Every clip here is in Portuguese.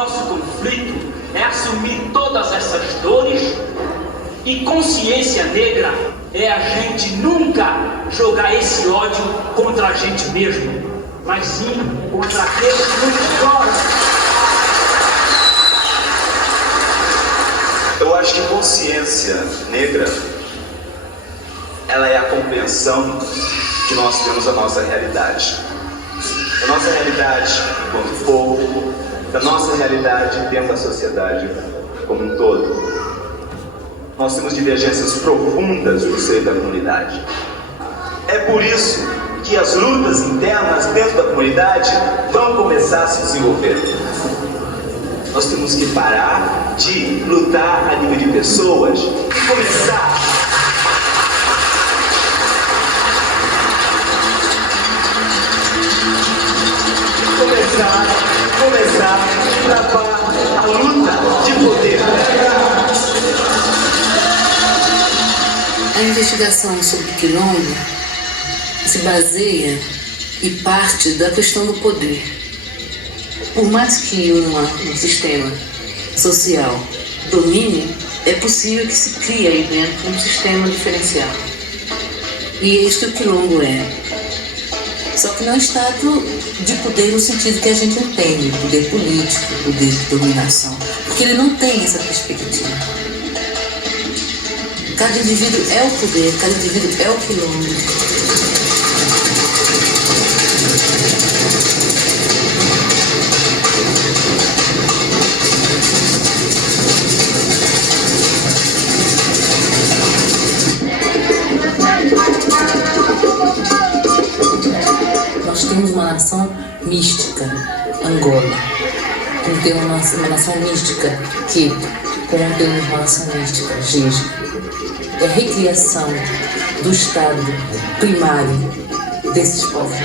nosso conflito é assumir todas essas dores, e consciência negra é a gente nunca jogar esse ódio contra a gente mesmo, mas sim contra aqueles que nos exploram. Eu acho que consciência negra, ela é a compreensão que nós temos da nossa realidade. Da nossa realidade enquanto povo, da nossa realidade dentro da sociedade como um todo. Nós temos divergências profundas no seio da comunidade. É por isso que as lutas internas dentro da comunidade vão começar a se desenvolver. Nós temos que parar de lutar a nível de pessoas e começar a travar a luta de poder. A investigação sobre o Quilombo se baseia e parte da questão do poder. Por mais que um sistema social domine, é possível que se crie aí dentro um sistema diferencial. E é isso que o Quilombo é. Só que não é um estado de poder no sentido que a gente entende, poder político, poder de dominação, porque ele não tem essa perspectiva. Cada indivíduo é o poder, cada indivíduo é o Quilombo. Nós temos uma nação mística, Angola, que tem uma nação mística, Quito, como tem uma nação mística, Jeje. É a recriação do estado primário desses povos.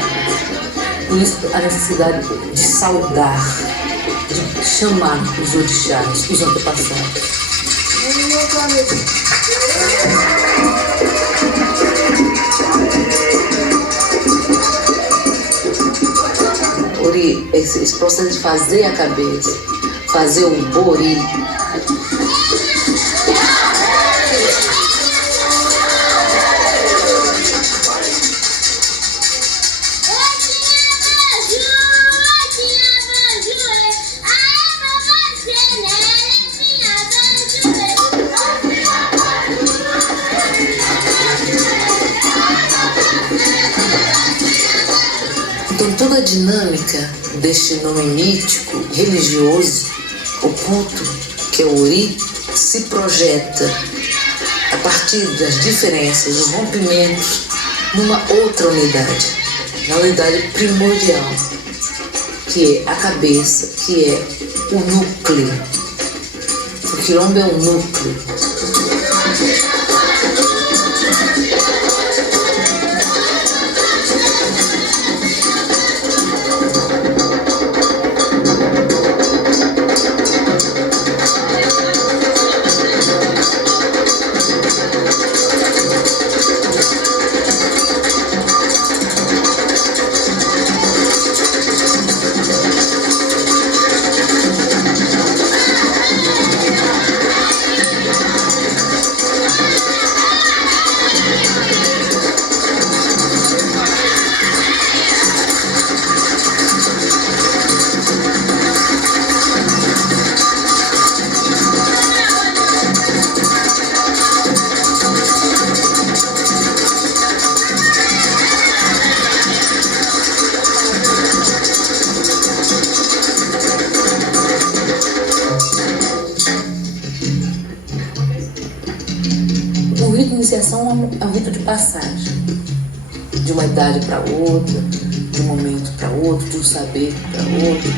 Por isso a necessidade de saudar, de chamar os orixás, os antepassados. Esse processo de fazer a cabeça, fazer o bori. Então toda a dinâmica deste nome mítico, religioso, oculto, que é o Ori, se projeta a partir das diferenças, dos rompimentos, numa outra unidade, na unidade primordial, que é a cabeça, que é o núcleo. O Quilombo é um núcleo. O rito de iniciação é um rito de passagem, de uma idade para outra, de um momento para outro, de um saber para outro,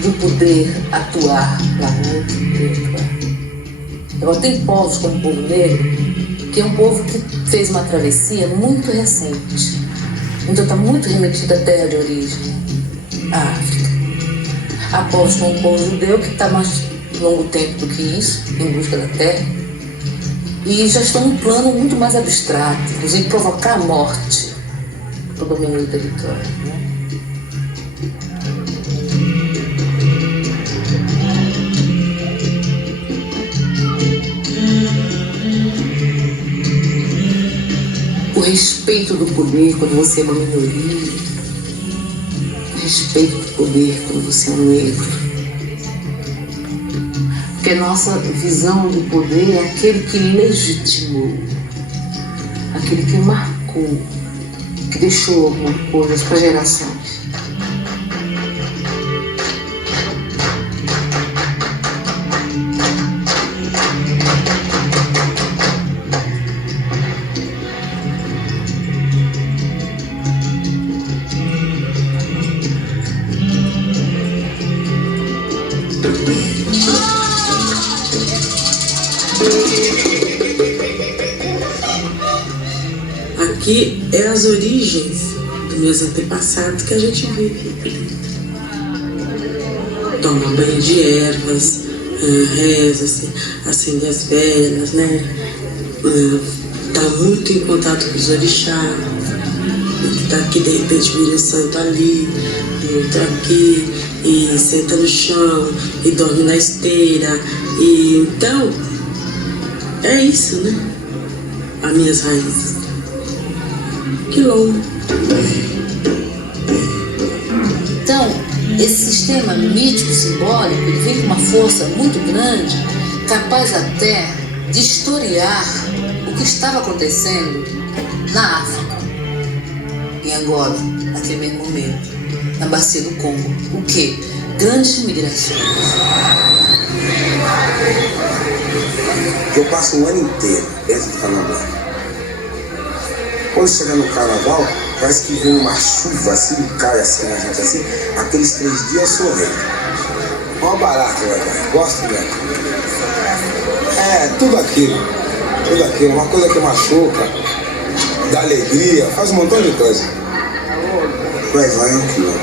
de um poder atuar para outro, poder atuar. Agora tem povos como o povo negro, que é um povo que fez uma travessia muito recente, então está muito remetido à terra de origem, à África. Há povos como o povo judeu, que está mais longo tempo do que isso, em busca da terra, e já estão num plano muito mais abstrato, inclusive provocar a morte para o domínio do território. respeito do poder quando você é uma minoria, o respeito do poder quando você é um negro. Porque a nossa visão de poder é aquele que legitimou, aquele que marcou, que deixou alguma coisa para gerações. Aqui é as origens dos meus antepassados que a gente vive. Toma banho de ervas, reza, acende as velas, né? Tá muito em contato com os orixás. Tá aqui, de repente vira santo ali, outro aqui, e senta no chão, e dorme na esteira. E então, é isso, né? As minhas raízes. Quilombo. Então, esse sistema mítico, simbólico, ele vem com uma força muito grande, capaz até de historiar o que estava acontecendo na África, em Angola, naquele mesmo momento, na bacia do Congo. O quê? Grandes migrações. Eu passo o ano inteiro dentro do carnaval. Quando chega no carnaval, parece que vem uma chuva assim, cai assim na gente assim, aqueles 3 dias eu sou rei. Uma barata, velho. Gosto, velho. É, tudo aquilo, uma coisa que machuca, dá alegria, faz um montão de coisa. Mas lá é um quilombo.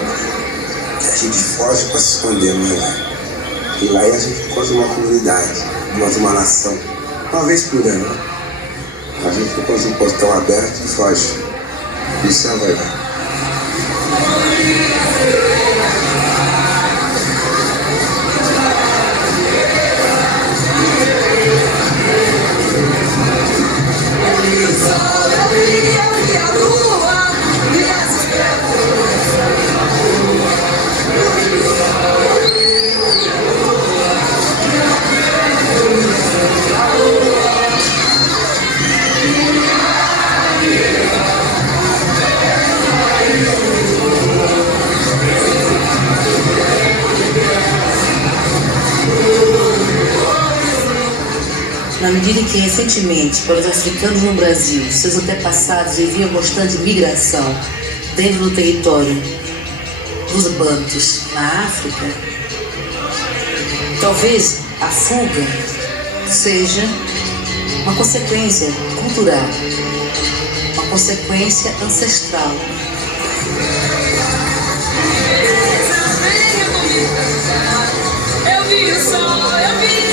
A gente foge pra se esconder, não é lá. E lá a gente encontra uma comunidade, uma nação, uma vez por ano, né? A gente fica com o portão aberto e foge. Isso é verdade. Na medida que recentemente, para os africanos no Brasil, seus antepassados viviam constante migração dentro do território dos bantus na África, talvez a fuga seja uma consequência cultural, uma consequência ancestral. Eu vi o sol, eu vi.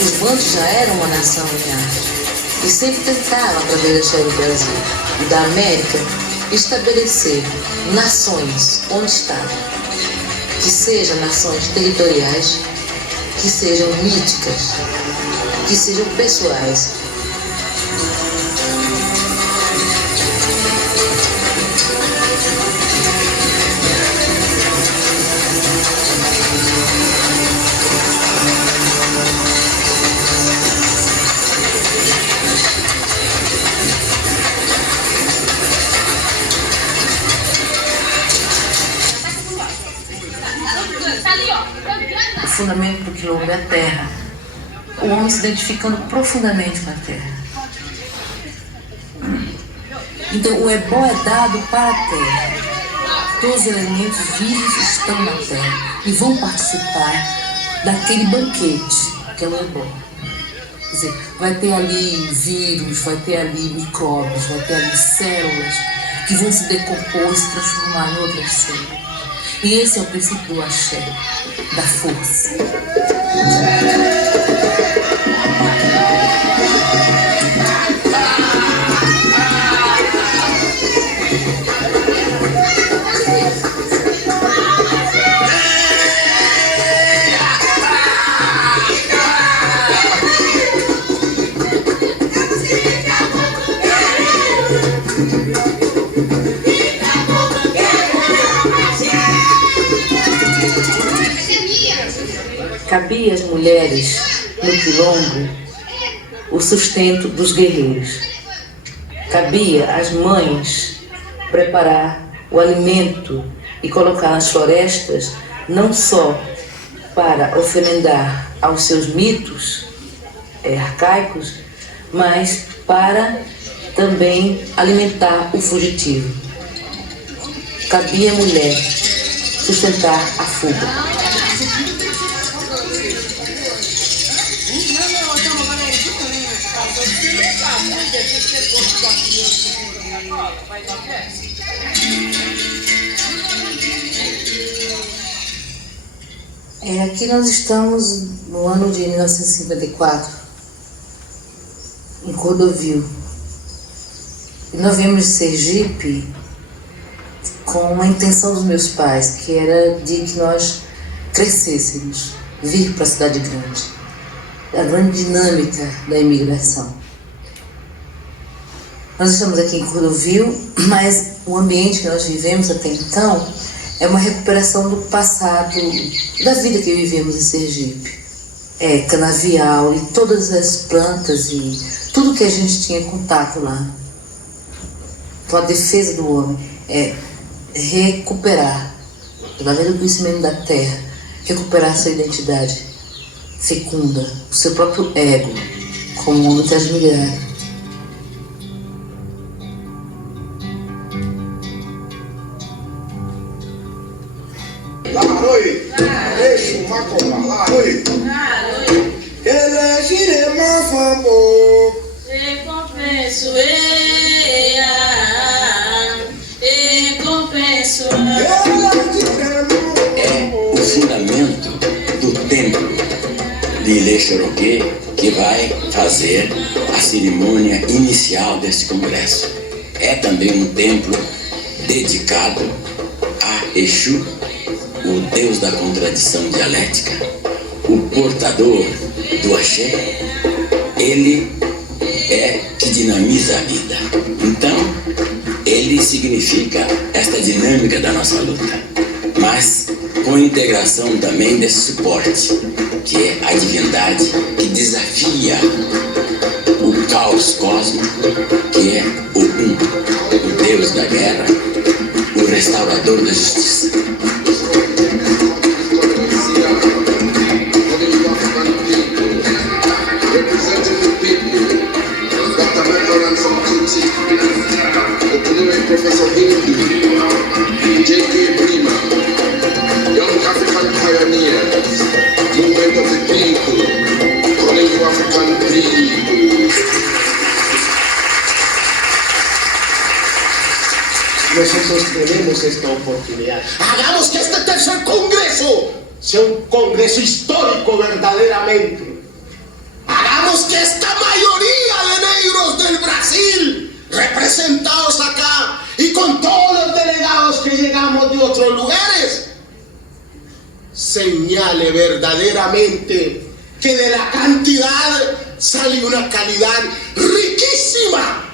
Os bantus já eram uma nação em África e sempre tentaram, através da história do Brasil e da América, estabelecer nações onde estavam, que sejam nações territoriais, que sejam míticas, que sejam pessoais. O fundamento do quilombo é a terra. O homem se identificando profundamente com a terra. Então o ebó é dado para a terra. Todos os elementos vivos estão na terra e vão participar daquele banquete que é o ebó. Quer dizer, vai ter ali vírus, vai ter ali micróbios, vai ter ali células que vão se decompor e se transformar em outras células. E esse é o princípio do axé, da força. Cabia às mulheres no quilombo o sustento dos guerreiros. Cabia às mães preparar o alimento e colocar nas florestas não só para oferendar aos seus mitos arcaicos, mas para também alimentar o fugitivo. Cabia à mulher sustentar a fuga. Aqui nós estamos no ano de 1954, em Cordovil. E nós viemos de Sergipe com uma intenção dos meus pais, que era de que nós crescêssemos, vir para a cidade grande, a grande dinâmica da imigração. Nós estamos aqui em Cordovil, mas o ambiente que nós vivemos até então é uma recuperação do passado, da vida que vivemos em Sergipe. Canavial e todas as plantas e tudo que a gente tinha contato lá. Então a defesa do homem é recuperar, através do conhecimento da terra, recuperar sua identidade fecunda, o seu próprio ego, como homem transmigrado. É o fundamento do templo de Ilê Choroquê que vai fazer a cerimônia inicial deste congresso. É também um templo dedicado a Exu, o Deus da contradição dialética, o portador do axé. Ele é que dinamiza a vida. Então, ele significa esta dinâmica da nossa luta, mas com integração também desse suporte, que é a divindade que desafia o caos cósmico, que é o Deus da guerra, o restaurador da justiça. Professor Hindi, J.K. Prima, Young African Pioneers, Movement of the People, Calling you African People. Nosotros tenemos esta oportunidad. Hagamos que este tercer congreso sea un congreso histórico verdaderamente. Hagamos que esta mayoría de negros del Brasil, representados acá, y con todos los delegados que llegamos de otros lugares, señale verdaderamente que de la cantidad sale una calidad riquísima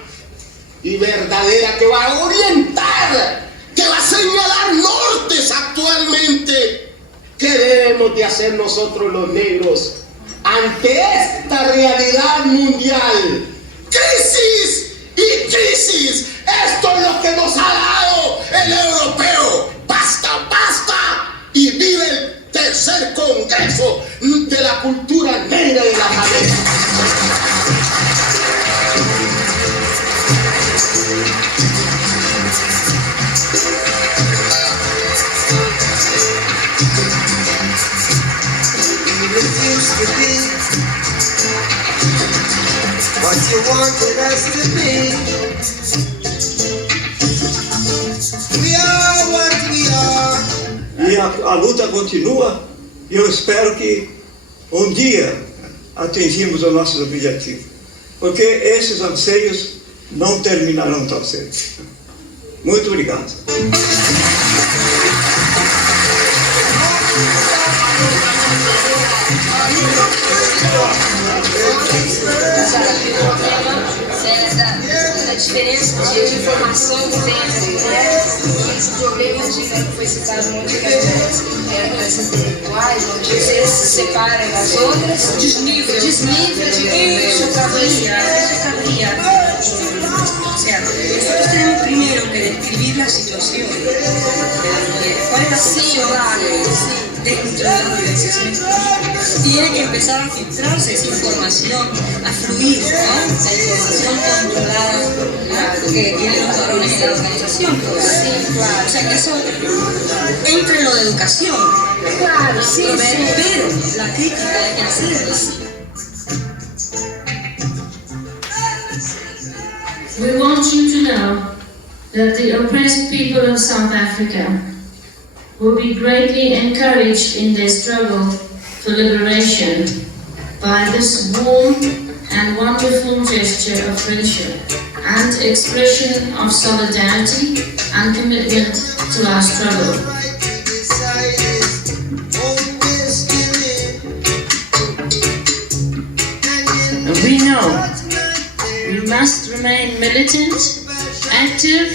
y verdadera que va a orientar, que va a señalar nortes actualmente. ¿Qué debemos de hacer nosotros los negros ante esta realidad mundial? ¡Crisis! Y crisis, esto es lo que nos ha dado el europeo. Basta, basta, y vive el tercer congreso de la cultura negra de las Américas. You refuse to be you wanted us to be. We are what we are. E a luta continua e eu espero que um dia atingimos os nossos objetivos. Porque esses anseios não terminarão tão cedo. Muito obrigado. Da diferença de informação que tem, né? Esse problema que foi citado muito das intelectuais, onde eles se separam das outras, desnível de deixa eu cavalhar. O sea, nosotros tenemos primero que describir la situación, cuál es la situación dentro de la universidad. Tiene que empezar a filtrarse esa información, a fluir, ¿no? La información controlada que tienen los varones de la organización. O sea, que eso entra en lo de educación. Claro, sí, pero la crítica hay que hacerla. We want you to know that the oppressed people of South Africa will be greatly encouraged in their struggle for liberation by this warm and wonderful gesture of friendship and expression of solidarity and commitment to our struggle. And we know we must remain militant, active,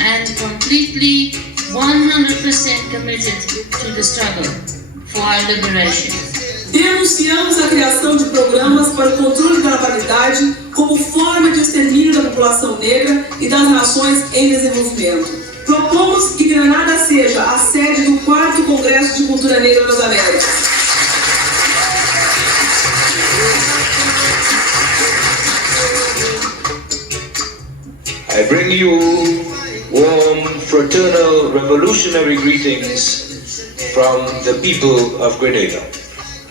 and completely 100% committed to the struggle for our liberation. Denunciamos a criação de programas para o controle da natalidade como forma de extermínio da população negra e das nações em desenvolvimento. Propomos que Granada seja a sede do 4º Congresso de Cultura Negra das Américas. I bring you warm, fraternal, revolutionary greetings from the people of Grenada.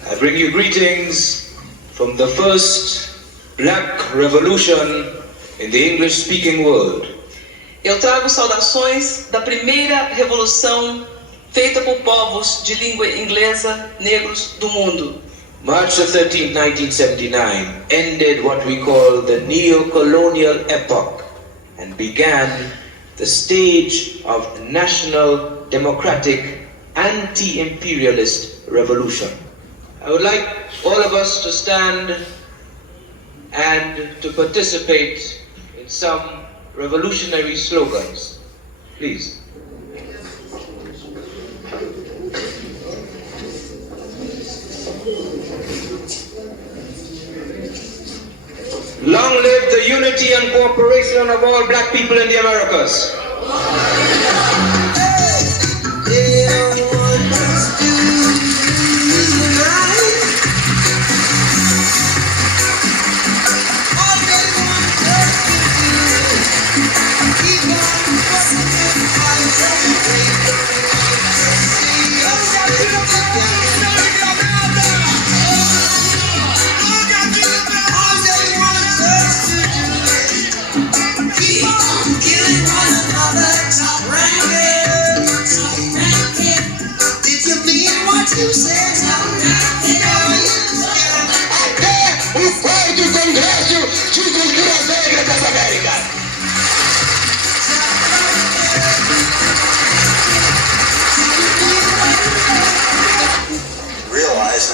I bring you greetings from the first black revolution in the English-speaking world. Eu trago saudações da primeira revolução feita por povos de língua inglesa negros do mundo. March 13, 1979 ended what we call the neo-colonial epoch and began the stage of national, democratic, anti-imperialist revolution. I would like all of us to stand and to participate in some revolutionary slogans. Please. Long live the unity and cooperation of all black people in the Americas.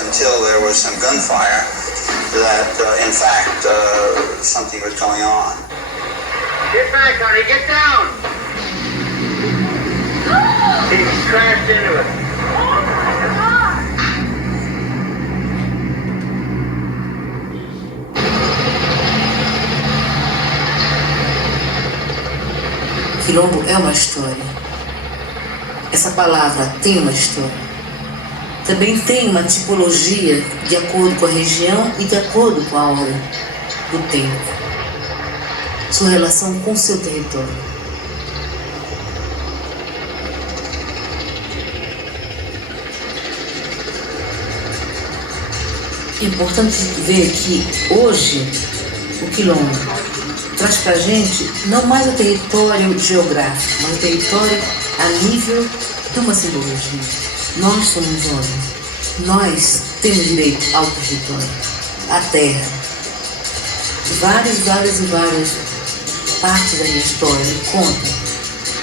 Until there was some gunfire that in fact something was going on. Get back, honey, get down! He crashed into it. Quilombo é uma história. Essa palavra tem uma história. Também tem uma tipologia de acordo com a região e de acordo com a ordem do tempo. Sua relação com seu território. É importante ver que hoje o quilombo, traz pra gente não mais o território geográfico, mas o território a nível de uma simbologia. Nós somos homens, nós temos direito ao território, à terra. Várias partes da minha história me contam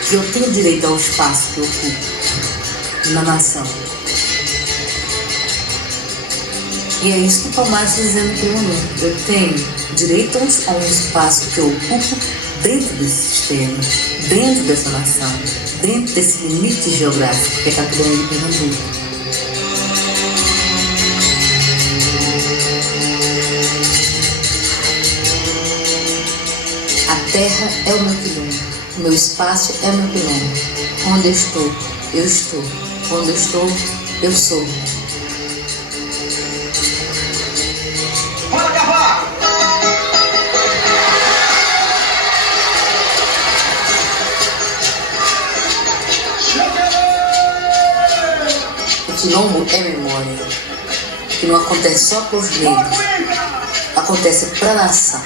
que eu tenho direito ao espaço que eu ocupo na nação. E é isso que o Palmares está dizendo pelo mundo. Eu tenho direito a um espaço que eu ocupo dentro desse sistema, dentro dessa nação, dentro desse limite geográfico que é a capitania de Pernambuco. A terra é o meu quilombo, o meu espaço é o meu quilombo. Onde eu estou, eu estou. Onde eu estou, eu sou. Bora cavar! O quilombo é memória, que não acontece só para os negros, acontece para a nação.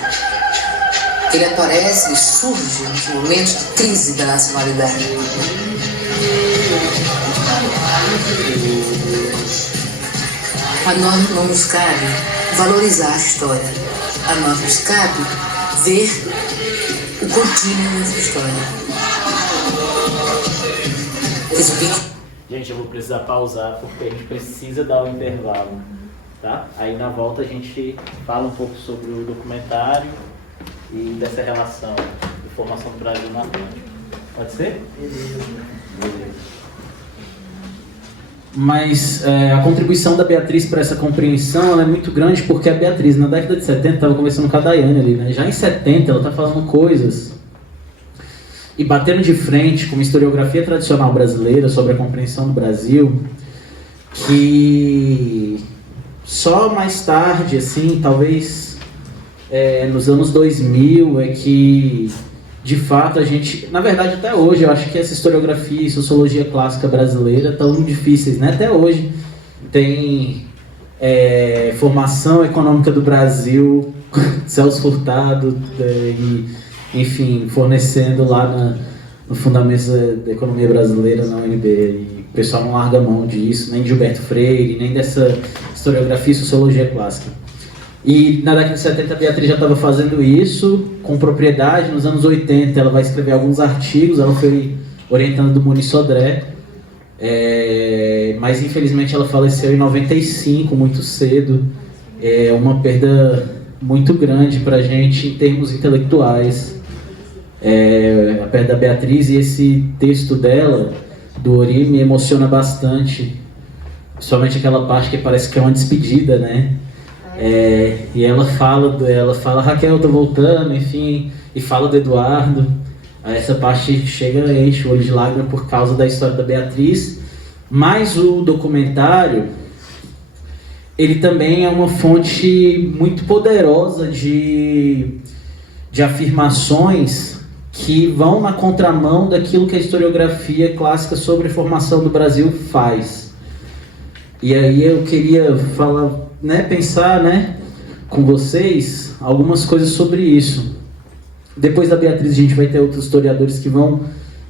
Ele aparece e surge nos momentos de crise da nacionalidade. A nós não nos cabe valorizar a história. A nós nos cabe ver o contínuo nessa história. Gente, eu vou precisar pausar porque a gente precisa dar um intervalo, tá? Aí na volta a gente fala um pouco sobre o documentário e dessa relação de formação do Brasil no Atlântico. Pode ser? Beleza. Mas a contribuição da Beatriz para essa compreensão ela é muito grande, porque a Beatriz, na década de 70, estava conversando com a Daiane ali, né? Já em 70 ela está falando coisas e batendo de frente com uma historiografia tradicional brasileira sobre a compreensão do Brasil, que só mais tarde, assim, talvez nos anos 2000, é que de fato a gente, na verdade até hoje, eu acho que essa historiografia e sociologia clássica brasileira estão difíceis, né? Até hoje tem formação econômica do Brasil, Celso Furtado, enfim, fornecendo lá no Fundamentos da Economia Brasileira na UNB, e o pessoal não larga a mão disso, nem de Gilberto Freire, nem dessa historiografia e sociologia clássica. E na década de 70 a Beatriz já estava fazendo isso com propriedade. Nos anos 80 ela vai escrever alguns artigos, ela foi orientando do Muniz Sodré, mas infelizmente ela faleceu em 95, muito cedo. É uma perda muito grande para a gente em termos intelectuais. A perda da Beatriz, e esse texto dela, do Ori, me emociona bastante, somente aquela parte que parece que é uma despedida, né? E ela fala, Raquel, eu tô voltando, enfim, e fala do Eduardo. Aí essa parte chega, enche o olho de lágrima por causa da história da Beatriz. Mas o documentário, ele também é uma fonte muito poderosa de afirmações que vão na contramão daquilo que a historiografia clássica sobre a formação do Brasil faz. E aí eu queria falar, pensar, com vocês algumas coisas sobre isso. Depois da Beatriz a gente vai ter outros historiadores que vão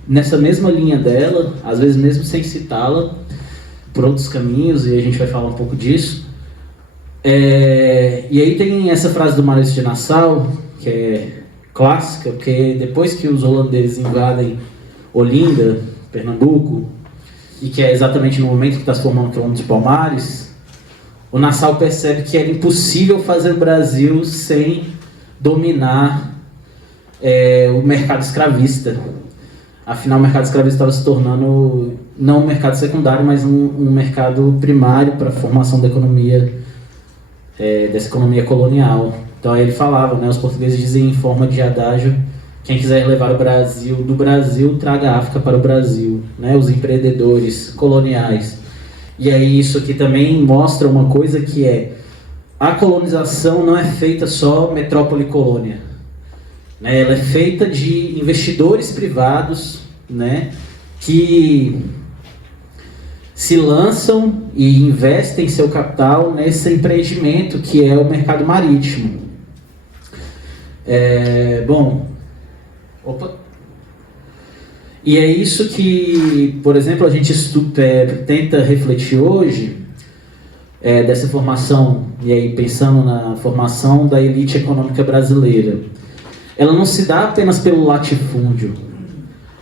nessa mesma linha dela, às vezes mesmo sem citá-la, por outros caminhos, e a gente vai falar um pouco disso. E aí tem essa frase do Maurício de Nassau, que é clássica, porque depois que os holandeses invadem Olinda, Pernambuco, e que é exatamente no momento que está se formando o quilombo de Palmares, o Nassau percebe que era impossível fazer o Brasil sem dominar o mercado escravista. Afinal, o mercado escravista estava se tornando não um mercado secundário, mas um mercado primário para a formação da economia, dessa economia colonial. Então aí ele falava, os portugueses dizem em forma de adágio: quem quiser levar o Brasil do Brasil, traga a África para o Brasil, os empreendedores coloniais. E aí isso aqui também mostra uma coisa que a colonização não é feita só metrópole e colônia, ela é feita de investidores privados, que se lançam e investem seu capital nesse empreendimento que é o mercado marítimo. Bom, opa. E é isso que, por exemplo, a gente tenta refletir hoje, dessa formação, e aí pensando na formação da elite econômica brasileira. Ela não se dá apenas pelo latifúndio.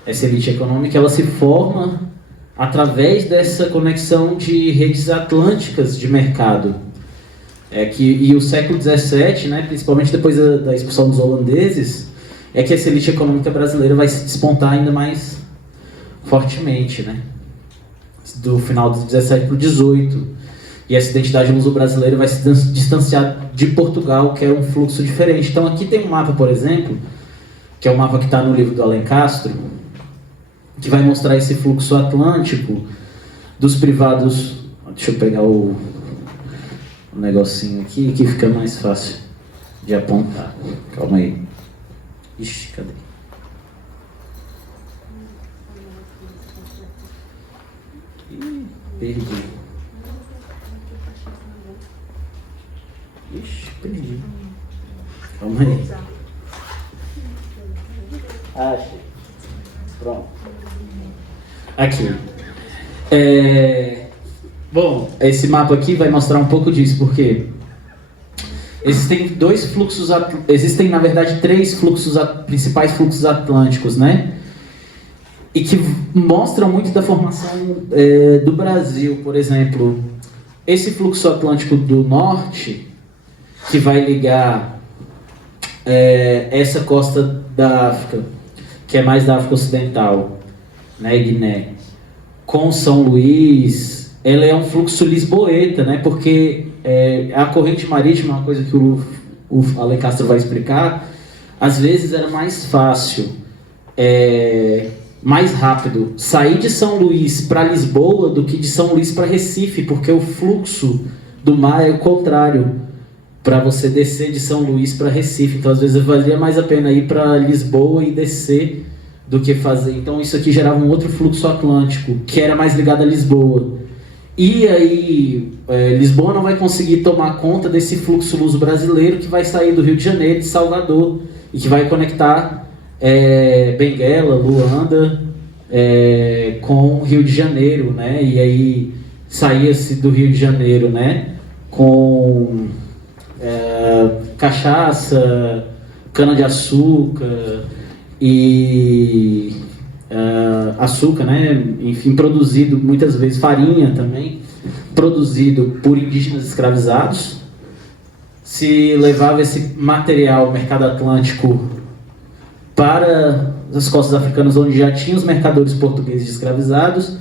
Essa elite econômica, ela se forma através dessa conexão de redes atlânticas de mercado. E o século XVII, né, principalmente depois da expulsão dos holandeses, é que essa elite econômica brasileira vai se despontar ainda mais fortemente, né? Do final do 17 para o 18. E essa identidade luso-brasileira vai se distanciar de Portugal, que era um fluxo diferente. Então aqui tem um mapa, por exemplo, que é o mapa que está no livro do Alencastro, que vai mostrar esse fluxo atlântico dos privados. Deixa eu pegar o negocinho aqui, que fica mais fácil de apontar. Calma aí. Ixi, cadê? Ih, perdi. Ixi, perdi. Calma aí. Achei. Pronto. Aqui. Bom, esse mapa aqui vai mostrar um pouco disso, porque existem existem na verdade três principais fluxos atlânticos, né? E que mostram muito da formação do Brasil. Por exemplo, esse fluxo atlântico do norte, que vai ligar essa costa da África, que é mais da África Ocidental, né, Guiné, com São Luís, ela é um fluxo lisboeta, né, porque a corrente marítima, uma coisa que o Alencastro vai explicar, às vezes era mais fácil, mais rápido, sair de São Luís para Lisboa do que de São Luís para Recife, porque o fluxo do mar é o contrário, para você descer de São Luís para Recife. Então, às vezes, valia mais a pena ir para Lisboa e descer do que fazer. Então, isso aqui gerava um outro fluxo atlântico, que era mais ligado a Lisboa. E aí, Lisboa não vai conseguir tomar conta desse fluxo luso-brasileiro que vai sair do Rio de Janeiro, de Salvador, e que vai conectar Benguela, Luanda, com o Rio de Janeiro, né? E aí, saía-se do Rio de Janeiro, né, com cachaça, cana-de-açúcar e açúcar, né? Enfim, produzido muitas vezes, farinha também, produzido por indígenas escravizados. Se levava esse material, o mercado atlântico, para as costas africanas, onde já tinha os mercadores portugueses escravizados,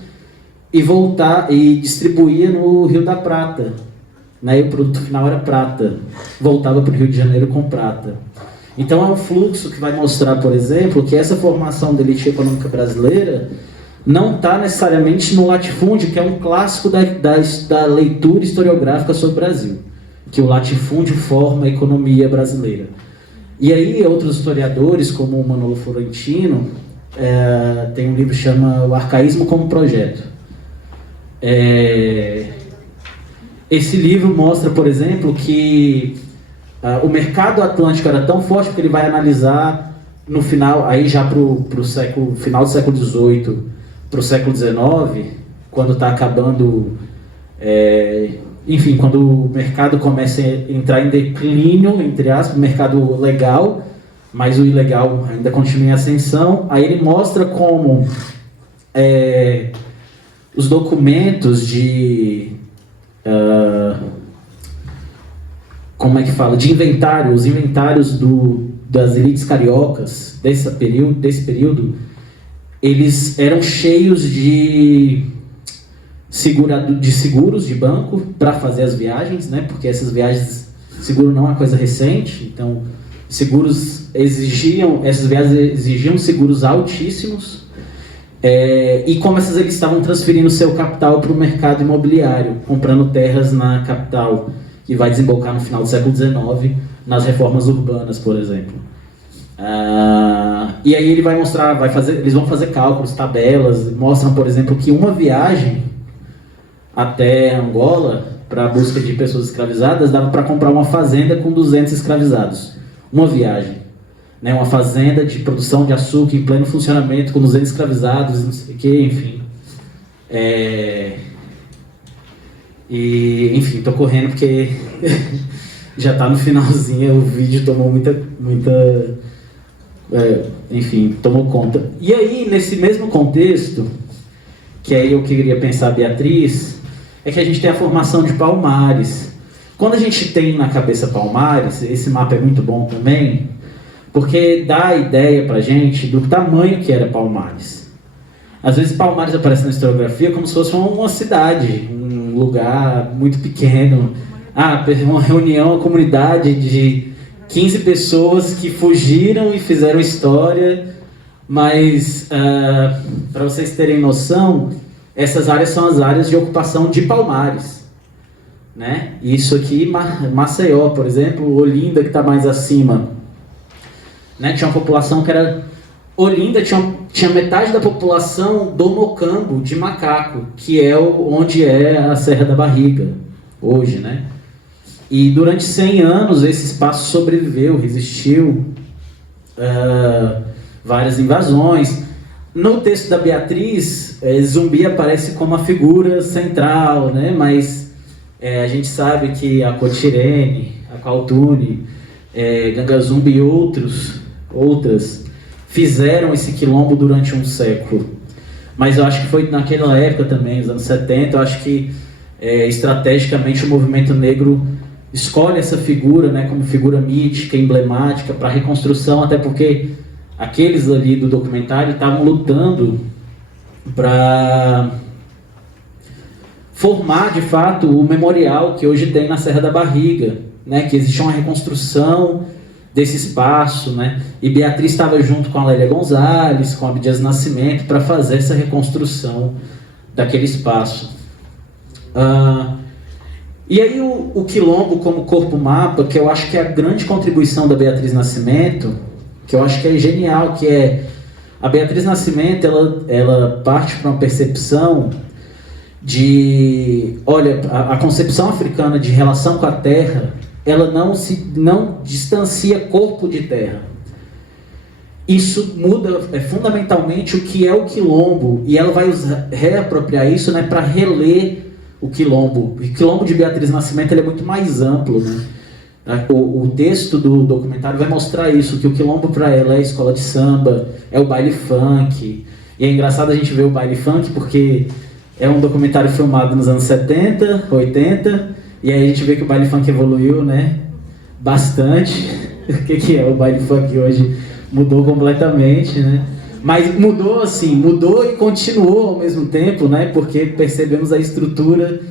e distribuía no Rio da Prata, né? E o produto final era prata, voltava para o Rio de Janeiro com prata. Então é um fluxo que vai mostrar, por exemplo, que essa formação da elite econômica brasileira não está necessariamente no latifúndio, que é um clássico da leitura historiográfica sobre o Brasil, que o latifúndio forma a economia brasileira. E aí outros historiadores, como o Manolo Florentino, tem um livro que chama O Arcaísmo como Projeto. Esse livro mostra, por exemplo, que o mercado atlântico era tão forte, porque ele vai analisar no final, aí já para o final do século XVIII para o século XIX, quando está acabando, enfim, quando o mercado começa a entrar em declínio, entre aspas, o mercado legal, mas o ilegal ainda continua em ascensão. Aí ele mostra como os documentos de de inventário, os inventários das elites cariocas desse período, eles eram cheios de seguros de banco para fazer as viagens, né? Porque essas viagens, seguro não é uma coisa recente, então essas viagens exigiam seguros altíssimos, e como essas elites estavam transferindo seu capital para o mercado imobiliário, comprando terras na capital, que vai desembocar no final do século XIX nas reformas urbanas, por exemplo. E aí ele vai mostrar, eles vão fazer cálculos, tabelas, mostram, por exemplo, que uma viagem até Angola, para a busca de pessoas escravizadas, dava para comprar uma fazenda com 200 escravizados. Uma viagem. né, uma fazenda de produção de açúcar em pleno funcionamento, com 200 escravizados, não sei o que, enfim. E, enfim, tô correndo porque já tá no finalzinho, o vídeo tomou enfim, tomou conta. E aí, nesse mesmo contexto, que aí eu queria pensar a Beatriz, é que a gente tem a formação de Palmares. Quando a gente tem na cabeça Palmares, esse mapa é muito bom também, porque dá a ideia pra gente do tamanho que era Palmares. Às vezes Palmares aparece na historiografia como se fosse uma cidade, um lugar muito pequeno. Uma reunião, uma comunidade de 15 pessoas que fugiram e fizeram história, mas para vocês terem noção, essas áreas são as áreas de ocupação de Palmares, né? Isso aqui, Maceió, por exemplo, Olinda, que está mais acima, né? Tinha uma população que era... Olinda tinha metade da população do Mocambo, de Macaco, que é onde é a Serra da Barriga, hoje, né? E durante 100 anos esse espaço sobreviveu, resistiu várias invasões. No texto da Beatriz, Zumbi aparece como a figura central, né? Mas a gente sabe que a Cotirene, a Cautune, Gangazumbi e outras fizeram esse quilombo durante um século. Mas eu acho que foi naquela época também, nos anos 70, eu acho que estrategicamente o movimento negro escolhe essa figura, né, como figura mítica, emblemática para a reconstrução, até porque aqueles ali do documentário estavam lutando para formar de fato o memorial que hoje tem na Serra da Barriga, né, que existe uma reconstrução desse espaço, né, e Beatriz estava junto com a Lélia Gonzalez, com a Abdias Nascimento, para fazer essa reconstrução daquele espaço. E aí o quilombo como corpo-mapa, que eu acho que é a grande contribuição da Beatriz Nascimento, que eu acho que é genial, que é a Beatriz Nascimento, ela parte para uma percepção de, olha, a concepção africana de relação com a terra, ela não distancia corpo de terra. Isso muda fundamentalmente o que é o quilombo, e ela vai reapropriar isso, né, para reler o quilombo. O quilombo de Beatriz Nascimento ele é muito mais amplo, né? O texto do documentário vai mostrar isso, que o quilombo para ela é a escola de samba, é o baile funk. E é engraçado a gente ver o baile funk porque é um documentário filmado nos anos 70, 80, e aí a gente vê que o baile funk evoluiu, né, bastante. O que é o baile funk hoje? Mudou completamente, né? Mas mudou assim, mudou e continuou ao mesmo tempo, né? Porque percebemos a estrutura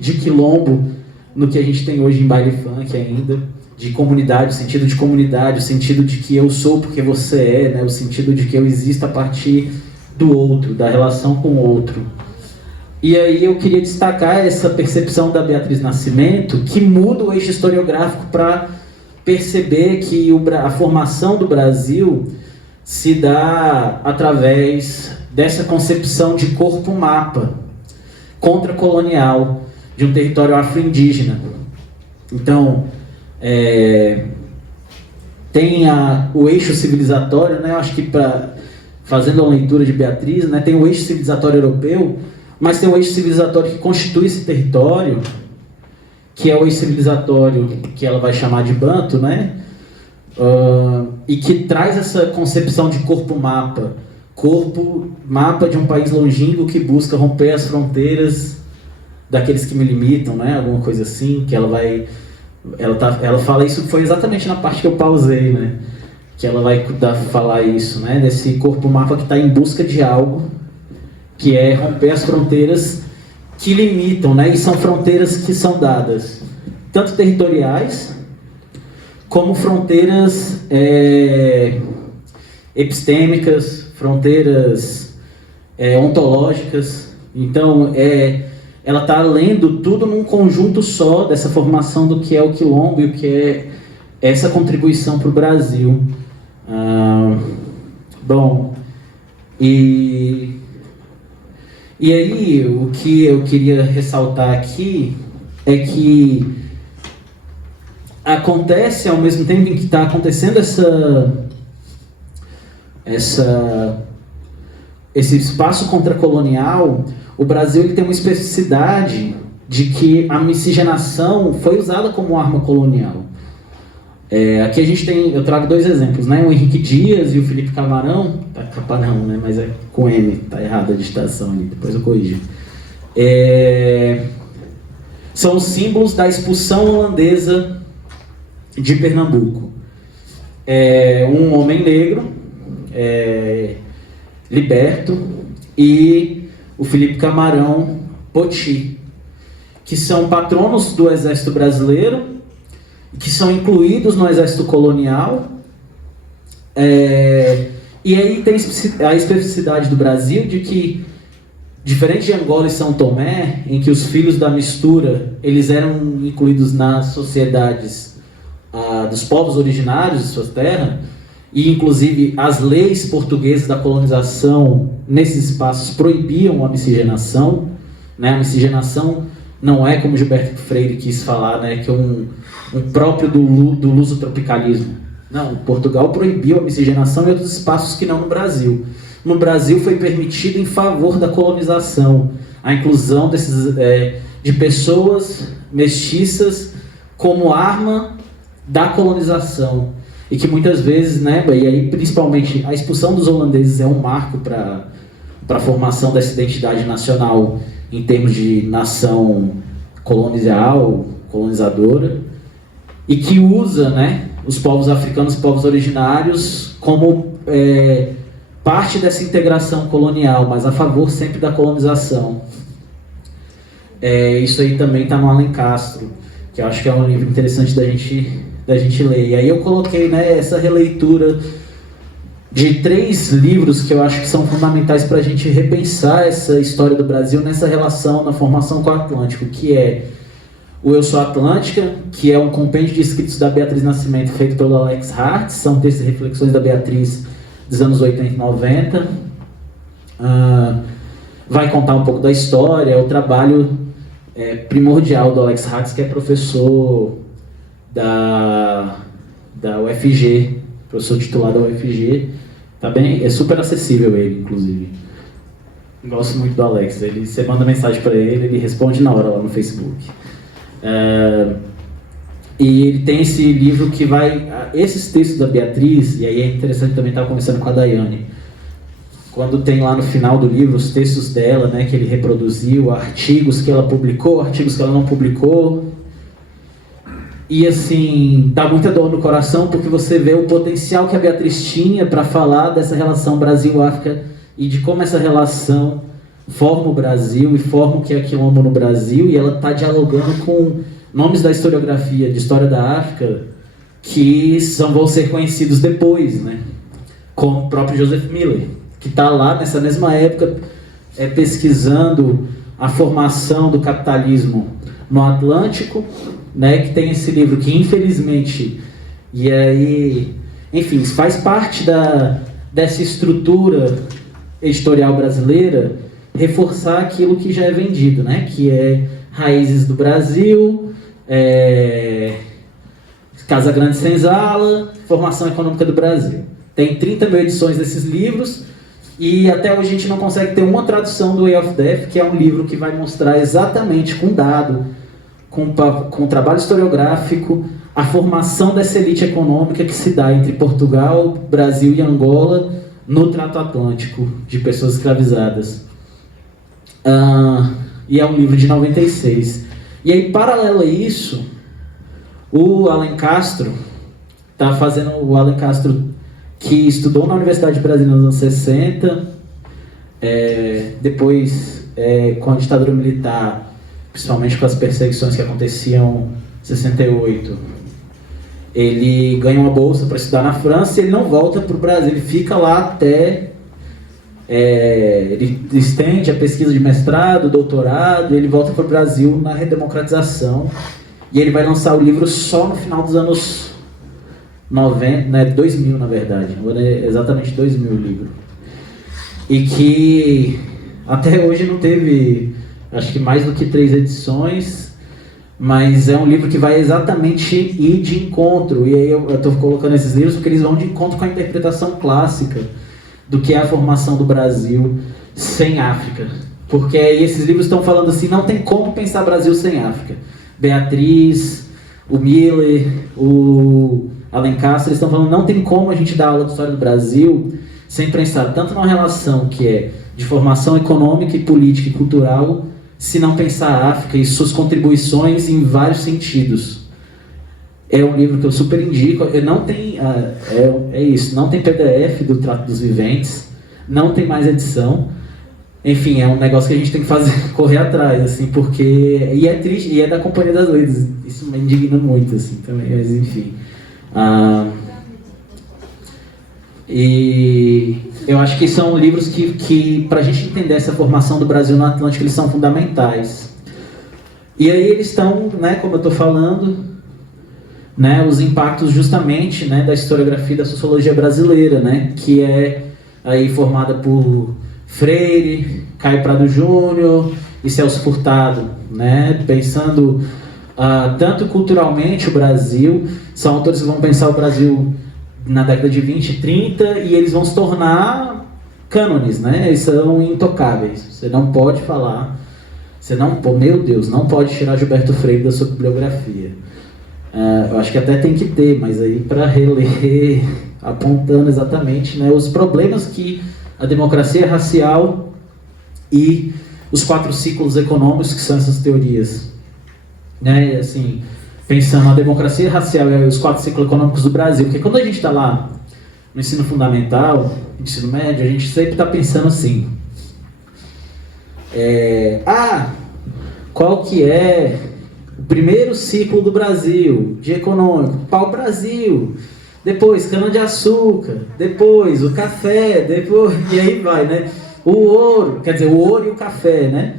de quilombo no que a gente tem hoje em baile funk ainda, de comunidade, o sentido de comunidade, o sentido de que eu sou porque você é, né? O sentido de que eu existo a partir do outro, da relação com o outro. E aí eu queria destacar essa percepção da Beatriz Nascimento, que muda o eixo historiográfico para perceber que a formação do Brasil se dá através dessa concepção de corpo-mapa contra-colonial de um território afro-indígena. Então, tem o eixo civilizatório, né? Eu acho que fazendo a leitura de Beatriz, né, tem o eixo civilizatório europeu, mas tem o eixo civilizatório que constitui esse território, que é o eixo civilizatório que ela vai chamar de Banto, né? E que traz essa concepção de corpo-mapa, corpo-mapa de um país longínquo que busca romper as fronteiras daqueles que me limitam, né? Alguma coisa assim, que ela fala isso, foi exatamente na parte que eu pausei, né? Que ela vai falar isso, né? Desse corpo-mapa que está em busca de algo, que é romper as fronteiras que limitam, né? E são fronteiras que são dadas, tanto territoriais, como fronteiras epistêmicas, fronteiras ontológicas. Então, ela está lendo tudo num conjunto só dessa formação do que é o quilombo e o que é essa contribuição para o Brasil. Bom, e aí o que eu queria ressaltar aqui é que acontece ao mesmo tempo em que está acontecendo esse espaço contracolonial, o Brasil ele tem uma especificidade de que a miscigenação foi usada como arma colonial. Aqui a gente tem, eu trago 2 exemplos, né? O Henrique Dias e o Felipe Camarão, tá Camarão, né? Mas é com M, tá errada a digitação ali, depois eu corrijo. São os símbolos da expulsão holandesa de Pernambuco. Um homem negro, liberto, e o Felipe Camarão Poti, que são patronos do Exército Brasileiro, que são incluídos no Exército Colonial. E aí tem a especificidade do Brasil de que, diferente de Angola e São Tomé, em que os filhos da mistura eles eram incluídos nas sociedades dos povos originários de sua terra, e inclusive as leis portuguesas da colonização nesses espaços proibiam a miscigenação, né? A miscigenação não é como Gilberto Freire quis falar, né? Que é um próprio do lusotropicalismo. Não, Portugal proibiu a miscigenação em outros espaços que não no Brasil. No Brasil foi permitido em favor da colonização a inclusão de pessoas mestiças como arma da colonização. E que muitas vezes, né, e aí principalmente a expulsão dos holandeses é um marco para a formação dessa identidade nacional em termos de nação colonial, colonizadora, e que usa, né, os povos africanos, os povos originários, como parte dessa integração colonial, mas a favor sempre da colonização. Isso aí também está no Alencastro, que eu acho que é um livro interessante da gente ler. E aí eu coloquei, né, essa releitura de 3 livros que eu acho que são fundamentais para a gente repensar essa história do Brasil nessa relação, na formação com o Atlântico, que é o Eu Sou Atlântica, que é um compêndio de escritos da Beatriz Nascimento feito pelo Alex Hartz, são textos e reflexões da Beatriz dos anos 80 e 90. Vai contar um pouco da história, é o trabalho primordial do Alex Hartz, que é professor da UFG, professor titular da UFG, tá bem? É super acessível ele, inclusive. Gosto muito do Alex. Você manda mensagem para ele, ele responde na hora lá no Facebook. E ele tem esse livro que vai... Esses textos da Beatriz, e aí é interessante também estar conversando com a Daiane, quando tem lá no final do livro os textos dela, né, que ele reproduziu, artigos que ela publicou, artigos que ela não publicou. E assim, dá muita dor no coração, porque você vê o potencial que a Beatriz tinha para falar dessa relação Brasil-África e de como essa relação forma o Brasil e forma o que é quilombo no Brasil, e ela está dialogando com nomes da historiografia, de história da África, que vão ser conhecidos depois, né? Como o próprio Joseph Miller, que está lá nessa mesma época pesquisando a formação do capitalismo no Atlântico, né, que tem esse livro que infelizmente, e aí, enfim, faz parte dessa estrutura editorial brasileira, reforçar aquilo que já é vendido, né, que é Raízes do Brasil, Casa Grande Senzala, Formação Econômica do Brasil. Tem 30 mil edições desses livros, e até hoje a gente não consegue ter uma tradução do Way of Death, que é um livro que vai mostrar exatamente com dado, com trabalho historiográfico, a formação dessa elite econômica que se dá entre Portugal, Brasil e Angola no Trato Atlântico, de pessoas escravizadas. E é um livro de 96. E aí, paralelo a isso, o Alencastro está fazendo... O Alencastro, que estudou na Universidade de Brasília nos anos 60, depois, com a ditadura militar, principalmente com as perseguições que aconteciam em 68, ele ganha uma bolsa para estudar na França e ele não volta para o Brasil, ele fica lá até... ele estende a pesquisa de mestrado, doutorado, e ele volta para o Brasil na redemocratização, e ele vai lançar o livro só no final dos anos 90, né, 2000 na verdade, agora é exatamente 2000 o livro, e que até hoje não teve... acho que mais do que 3 edições, mas é um livro que vai exatamente ir de encontro, e aí eu estou colocando esses livros porque eles vão de encontro com a interpretação clássica do que é a formação do Brasil sem África. Porque aí esses livros estão falando assim, não tem como pensar Brasil sem África. Beatriz, o Miller, o Alencastre, eles estão falando, não tem como a gente dar aula de história do Brasil sem pensar tanto numa relação que é de formação econômica e política e cultural, se não pensar a África e suas contribuições em vários sentidos. É um livro que eu super indico. Não tem, é isso, não tem PDF do Trato dos Viventes, não tem mais edição. Enfim, é um negócio que a gente tem que fazer, correr atrás, assim, porque... E é triste, e é da Companhia das Letras, isso me indigna muito, assim, também, mas enfim. E eu acho que são livros que para a gente entender essa formação do Brasil no Atlântico, eles são fundamentais. E aí eles estão, né, como eu estou falando, né, os impactos justamente, né, da historiografia da sociologia brasileira, né, que é aí formada por Freire, Caio Prado Júnior e Celso Furtado, né, pensando tanto culturalmente o Brasil. São autores que vão pensar o Brasil na década de 20 e 30 e eles vão se tornar cânones, né? Eles são intocáveis. Você não pode falar, meu Deus, não pode tirar Gilberto Freire da sua bibliografia. Eu acho que até tem que ter, mas aí para reler, apontando exatamente, né, os problemas que a democracia racial e os 4 ciclos econômicos, que são essas teorias, né, assim, pensando a democracia racial e os 4 ciclos econômicos do Brasil, porque quando a gente está lá no ensino fundamental, ensino médio, a gente sempre está pensando assim, qual que é o primeiro ciclo do Brasil, de econômico? Pau-Brasil, depois cana-de-açúcar, depois o café, depois, e aí vai, né? O ouro, quer dizer, o ouro e o café, né?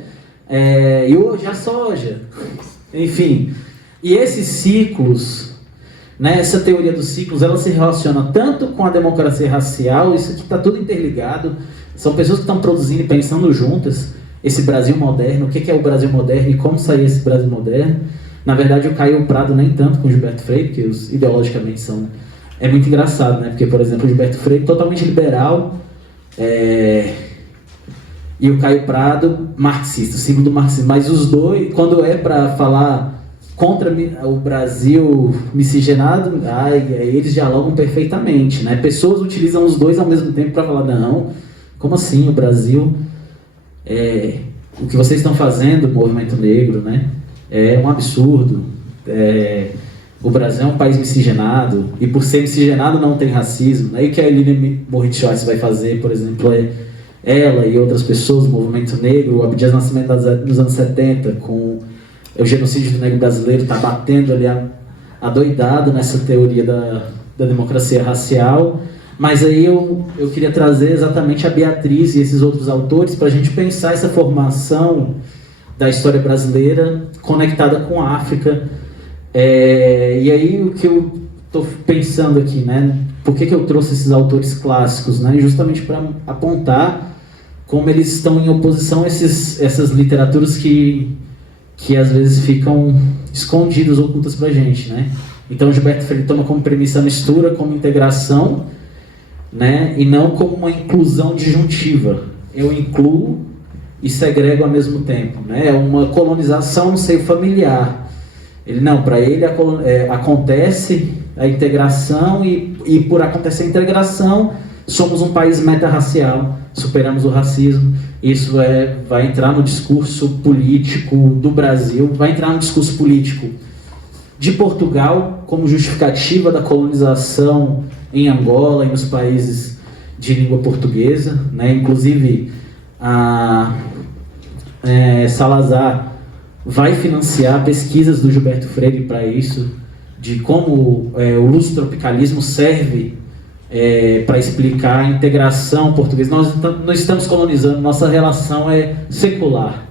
E hoje a soja, enfim. E esses ciclos, né, essa teoria dos ciclos, ela se relaciona tanto com a democracia racial, isso aqui está tudo interligado, são pessoas que estão produzindo e pensando juntas esse Brasil moderno, o que é o Brasil moderno e como sair esse Brasil moderno. Na verdade, o Caio Prado nem tanto com o Gilberto Freire, porque os ideologicamente são... É muito engraçado, né? Porque, por exemplo, o Gilberto Freire totalmente liberal, e o Caio Prado marxista, o símbolo do marxismo. Mas os dois, quando é para falar contra o Brasil miscigenado, eles dialogam perfeitamente, né? Pessoas utilizam os dois ao mesmo tempo para falar, não, como assim o Brasil, o que vocês estão fazendo, o movimento negro, né? É um absurdo, o Brasil é um país miscigenado, e por ser miscigenado não tem racismo, né? E o que a Eline Moritz vai fazer, por exemplo, ela e outras pessoas, o movimento negro, o Abdias Nascimento nos anos 70, com o genocídio do negro brasileiro, está batendo ali adoidado nessa teoria da democracia racial. Mas aí eu queria trazer exatamente a Beatriz e esses outros autores para a gente pensar essa formação da história brasileira conectada com a África. E aí o que eu estou pensando aqui, né? Por que eu trouxe esses autores clássicos, né? Justamente para apontar como eles estão em oposição a essas literaturas que às vezes ficam escondidas, ocultas para a gente, né? Então o Gilberto Freire toma como premissa a mistura, como integração, né? E não como uma inclusão disjuntiva. Eu incluo e segrego ao mesmo tempo, né? É uma colonização no seio familiar. Para ele acontece a integração e por acontecer a integração, somos um país metarracial, superamos o racismo. Isso vai entrar no discurso político do Brasil, vai entrar no discurso político de Portugal como justificativa da colonização em Angola e nos países de língua portuguesa, né? Inclusive Salazar vai financiar pesquisas do Gilberto Freire para isso, de como o lusotropicalismo serve para explicar a integração portuguesa. Nós não estamos colonizando, nossa relação é secular.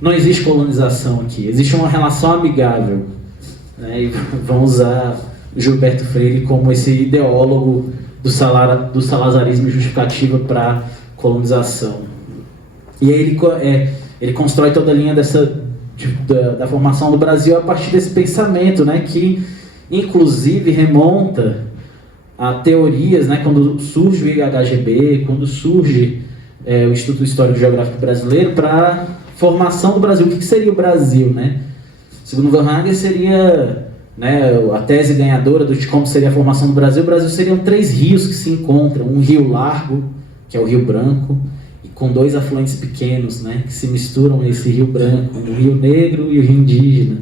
Não existe colonização aqui, existe uma relação amigável. Né? E vão usar Gilberto Freire como esse ideólogo do salazarismo justificativa para colonização. E aí ele constrói toda a linha da formação do Brasil a partir desse pensamento, né, que inclusive remonta a teorias, né, quando surge o IHGB, quando surge o Instituto Histórico e Geográfico Brasileiro, para a formação do Brasil. O que seria o Brasil, né? Segundo Van Hagen, seria, né, a tese ganhadora de como seria a formação do Brasil. O Brasil seriam 3 rios que se encontram, um rio largo, que é o Rio Branco, e com 2 afluentes pequenos, né, que se misturam nesse Rio Branco, o Rio Negro e o Rio Indígena,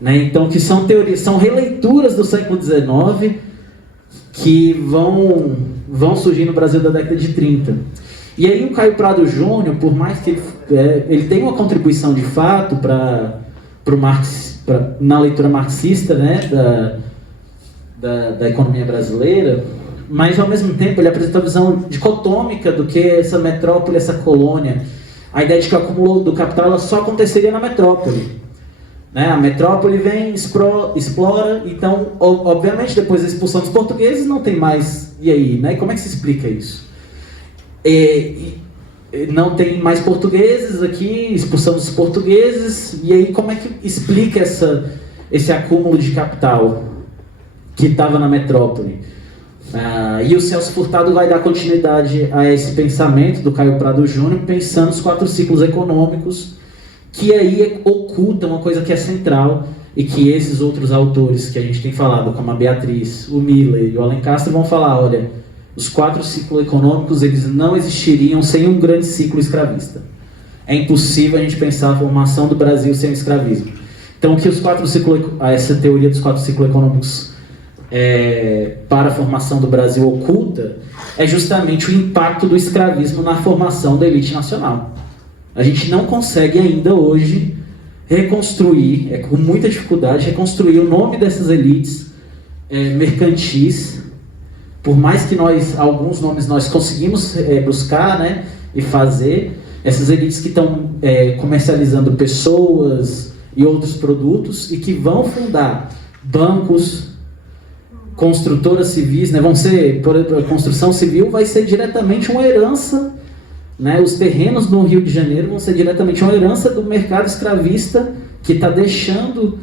né? Então, que são teorias, são releituras do século XIX que vão surgir no Brasil da década de 30. E aí o Caio Prado Júnior, por mais que ele tem uma contribuição de fato na leitura marxista, né, da economia brasileira, mas ao mesmo tempo ele apresenta a visão dicotômica do que essa metrópole, essa colônia, a ideia de que o acúmulo do capital ela só aconteceria na metrópole. Né? A metrópole vem, explora, então, obviamente, depois da expulsão dos portugueses, não tem mais. E aí, né? Como é que se explica isso? Não tem mais portugueses aqui, expulsão dos portugueses, e aí como é que explica esse acúmulo de capital que estava na metrópole? E o Celso Furtado vai dar continuidade a esse pensamento do Caio Prado Júnior, pensando os 4 ciclos econômicos, que aí oculta uma coisa que é central e que esses outros autores que a gente tem falado, como a Beatriz, o Miller e o Alencastre, vão falar, olha, os 4 ciclos econômicos eles não existiriam sem um grande ciclo escravista. É impossível a gente pensar a formação do Brasil sem o escravismo. Então, que essa teoria dos 4 ciclos econômicos para a formação do Brasil oculta é justamente o impacto do escravismo na formação da elite nacional. A gente não consegue ainda hoje reconstruir, com muita dificuldade, reconstruir o nome dessas elites mercantis, por mais que alguns nomes nós conseguimos buscar, né, e fazer, essas elites que estão comercializando pessoas e outros produtos e que vão fundar bancos, construtoras civis, né, a construção civil vai ser diretamente uma herança. Né, os terrenos no Rio de Janeiro vão ser diretamente uma herança do mercado escravista que está deixando,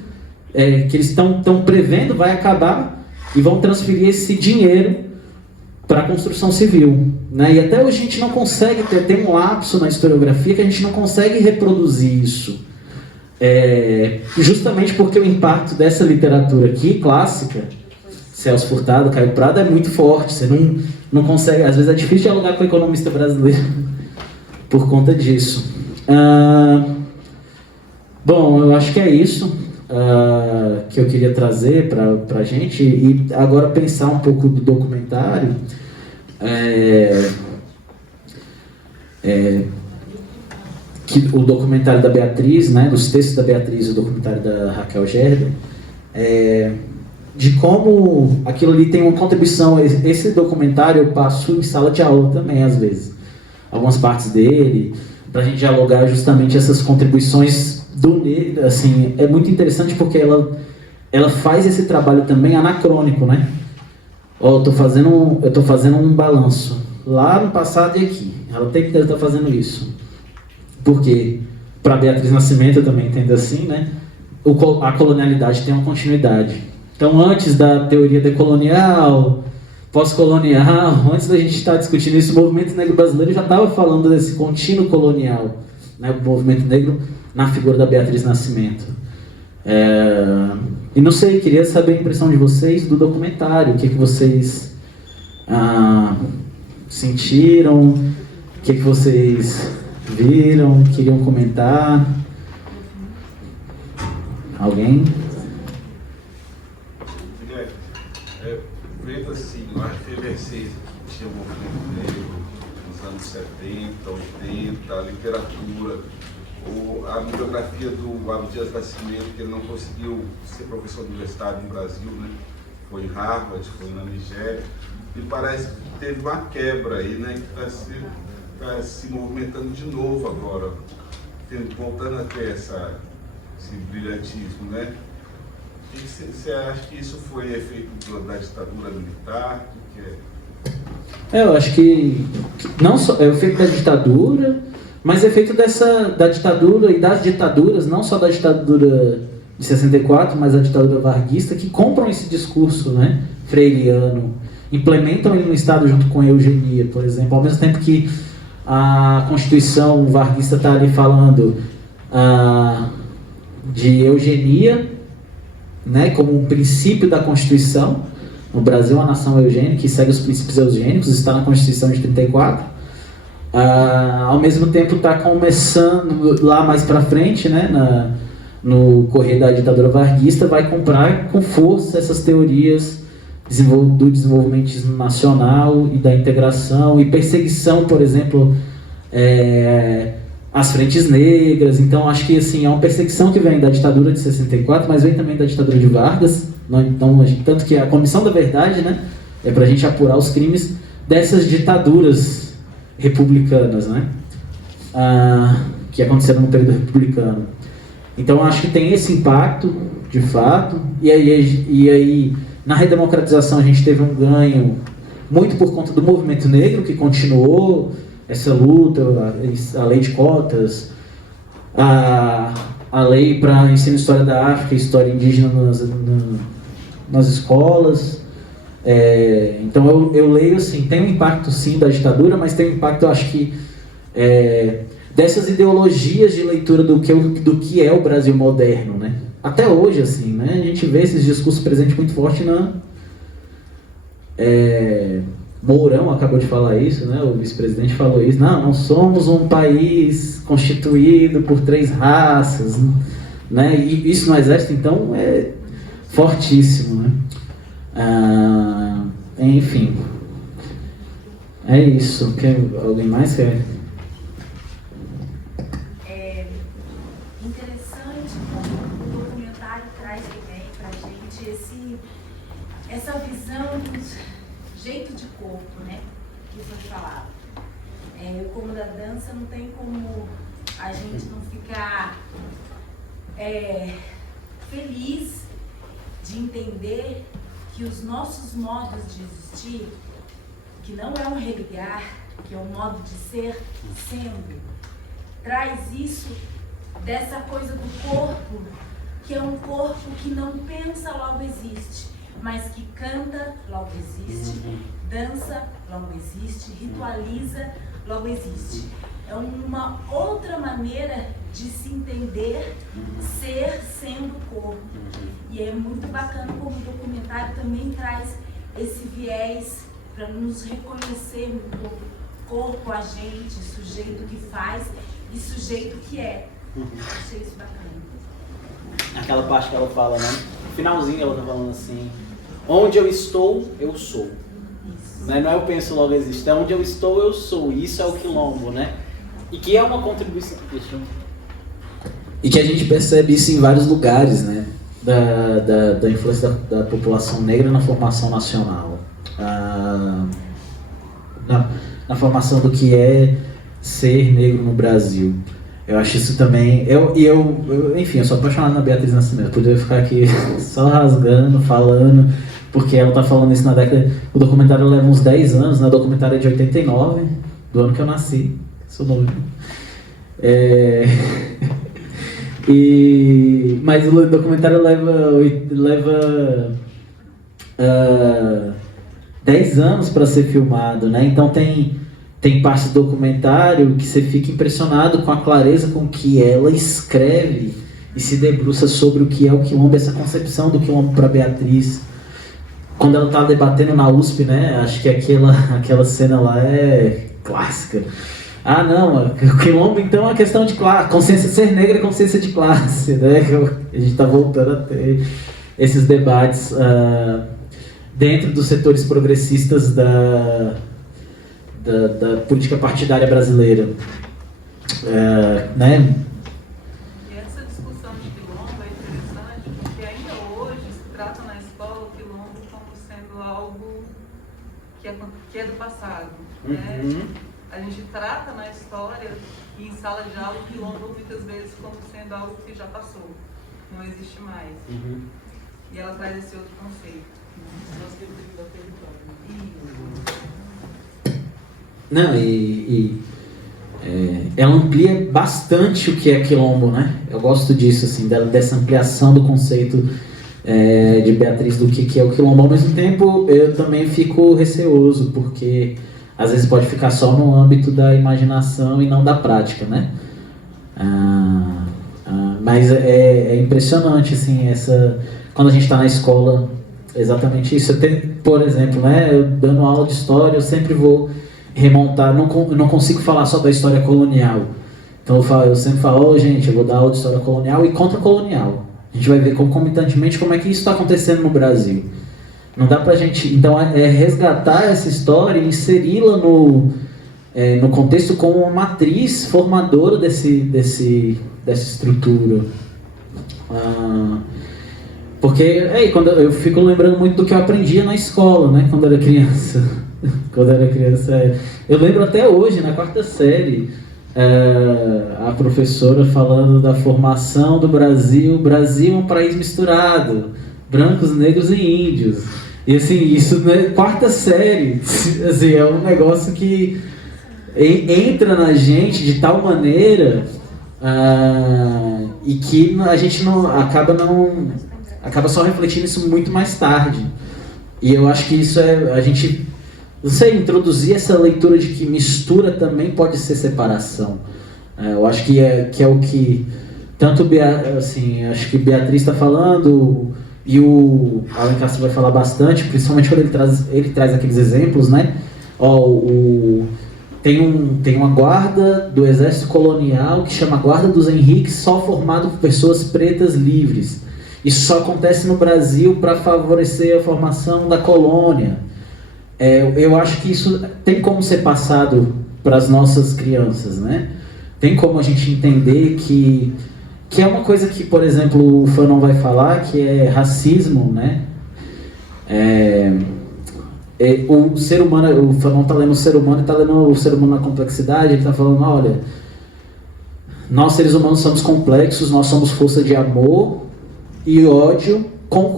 que eles estão prevendo vai acabar e vão transferir esse dinheiro para a construção civil. Né? E até hoje a gente não consegue, tem um lapso na historiografia que a gente não consegue reproduzir isso. Justamente porque o impacto dessa literatura aqui, clássica, Celso Furtado, Caio Prado, é muito forte. Você não consegue, às vezes é difícil dialogar com o economista brasileiro por conta disso. Bom, eu acho que é isso que eu queria trazer para a gente, e agora pensar um pouco do documentário. Que o documentário da Beatriz, né, dos textos da Beatriz e o documentário da Raquel Gerber, de como aquilo ali tem uma contribuição. Esse documentário eu passo em sala de aula também, às vezes. Algumas partes dele, para a gente dialogar justamente essas contribuições do negro. Assim, é muito interessante porque ela faz esse trabalho também anacrônico, né? Eu tô fazendo um balanço lá no passado e aqui. Ela tem que estar fazendo isso. Porque, para Beatriz Nascimento, eu também entendo assim, né? A colonialidade tem uma continuidade. Então, antes da teoria decolonial, pós-colonial, antes da gente estar discutindo isso, o movimento negro brasileiro já estava falando desse contínuo colonial, né? O movimento negro na figura da Beatriz Nascimento. E não sei, queria saber a impressão de vocês do documentário, o que vocês sentiram, o que vocês viram, queriam comentar. Alguém? Vendo assim, a efervescência que tinha o movimento negro nos anos 70, 80, a literatura, a bibliografia do Abdias Nascimento, que ele não conseguiu ser professor universitário no Brasil, né? Foi em Harvard, foi na Nigéria, e parece que teve uma quebra aí, né? Que está se movimentando de novo agora, voltando a ter esse brilhantismo, né? Você acha que isso foi efeito da ditadura militar? Eu acho que não só é o efeito da ditadura, mas é feito da ditadura e das ditaduras, não só da ditadura de 64, mas a ditadura varguista, que compram esse discurso, né, freiriano, implementam ele no Estado junto com a eugenia, por exemplo, ao mesmo tempo que a Constituição varguista está ali falando de eugenia, né, como um princípio da Constituição. No Brasil é uma nação eugênica que segue os princípios eugênicos, está na Constituição de 34. Ao mesmo tempo está começando lá mais para frente, né, no correr da ditadura varguista, vai comprar com força essas teorias do desenvolvimentismo nacional e da integração e perseguição, por exemplo, às frentes negras. Então acho que assim, é uma perseguição que vem da ditadura de 64, mas vem também da ditadura de Vargas. Então, tanto que a Comissão da Verdade, né, é para a gente apurar os crimes dessas ditaduras republicanas, né, que aconteceram no período republicano. Então acho que tem esse impacto, de fato, e aí na redemocratização a gente teve um ganho muito por conta do movimento negro, que continuou essa luta, a lei de cotas, a lei para ensino de história da África e história indígena nas escolas. Então eu leio assim, tem um impacto sim da ditadura, mas tem um impacto, eu acho que, dessas ideologias de leitura do que é o Brasil moderno, né? Até hoje, assim, né? A gente vê esses discursos presentes muito forte na... Mourão acabou de falar isso, né? O vice-presidente falou isso. Não somos um país constituído por 3 raças, né? E isso no Exército, então, é fortíssimo, né? Enfim. É isso. Alguém mais quer? Essa visão do jeito de corpo, né, que foi falado. Eu, como da dança, não tem como a gente não ficar feliz de entender que os nossos modos de existir, que não é um religar, que é um modo de ser sendo, traz isso dessa coisa do corpo, que é um corpo que não pensa, logo existe, mas que canta, logo existe, dança, logo existe, ritualiza, logo existe. É uma outra maneira de se entender ser sendo corpo. E é muito bacana como o documentário também traz esse viés para nos reconhecermos como corpo, agente, sujeito que faz e sujeito que é. Achei isso bacana. Aquela parte que ela fala, né? No finalzinho ela tá falando assim: onde eu estou, eu sou. Né? Não é eu penso, logo existe. É onde eu estou, eu sou. E isso é o quilombo, né? E que é uma contribuição. E que a gente percebe isso em vários lugares, né? Da influência da população negra na formação nacional. Na formação do que é ser negro no Brasil. Eu acho isso também... Enfim, eu sou apaixonado na Beatriz Nascimento. Poderia ficar aqui só rasgando, falando, porque ela tá falando isso na década... O documentário leva uns 10 anos, né? O documentário é de 89, do ano que eu nasci. Sou novo. Mas o documentário leva 10 anos para ser filmado, né? Então tem parte do documentário que você fica impressionado com a clareza com que ela escreve e se debruça sobre o que é o quilombo, essa concepção do quilombo para Beatriz. Quando ela está debatendo na USP, né? Acho que aquela cena lá é clássica. Não, o quilombo então é uma questão de classe, consciência, ser negra é consciência de classe, né? A gente está voltando a ter esses debates dentro dos setores progressistas da política partidária brasileira, né? E essa discussão de quilombo é interessante porque ainda hoje se trata na escola o quilombo como sendo algo que é do passado, né? A gente trata na história e em sala de aula o quilombo muitas vezes como sendo algo que já passou, não existe mais. E ela traz esse outro conceito. Não, ela amplia bastante o que é quilombo, né? Eu gosto disso, assim, dessa ampliação do conceito de Beatriz do que é o quilombo. Ao mesmo tempo, eu também fico receoso, porque às vezes pode ficar só no âmbito da imaginação e não da prática, né? Mas é impressionante, assim, quando a gente está na escola, exatamente isso. Eu tenho, por exemplo, né, eu dando aula de história, eu sempre vou remontar, eu não consigo falar só da história colonial. Então eu sempre falo, gente, eu vou dar aula de história colonial e contra-colonial. A gente vai ver concomitantemente como é que isso está acontecendo no Brasil. Não dá pra gente... Então é resgatar essa história e inseri-la no contexto como uma matriz formadora dessa estrutura. Porque quando eu fico lembrando muito do que eu aprendia na escola, né, quando era criança. Eu lembro até hoje, na 4ª série, a professora falando da formação do Brasil. O Brasil é um país misturado, brancos, negros e índios. E assim, isso na 4ª série, assim, é um negócio que entra na gente de tal maneira e que a gente acaba só refletindo isso muito mais tarde. E eu acho que isso a gente, não sei, introduzir essa leitura de que mistura também pode ser separação. Eu acho que é o que tanto assim, acho que Beatriz está falando, e o Alan Castro vai falar bastante, principalmente quando ele traz aqueles exemplos, né? Tem uma guarda do exército colonial que chama Guarda dos Henriques, só formado por pessoas pretas livres. Isso só acontece no Brasil para favorecer a formação da colônia. Eu acho que isso tem como ser passado para as nossas crianças, né? Tem como a gente entender que é uma coisa que, por exemplo, o Fanon vai falar, que é racismo, né? O ser humano, o Fanon está lendo o ser humano e está lendo o ser humano na complexidade. Ele está falando, olha, nós seres humanos somos complexos, nós somos força de amor e ódio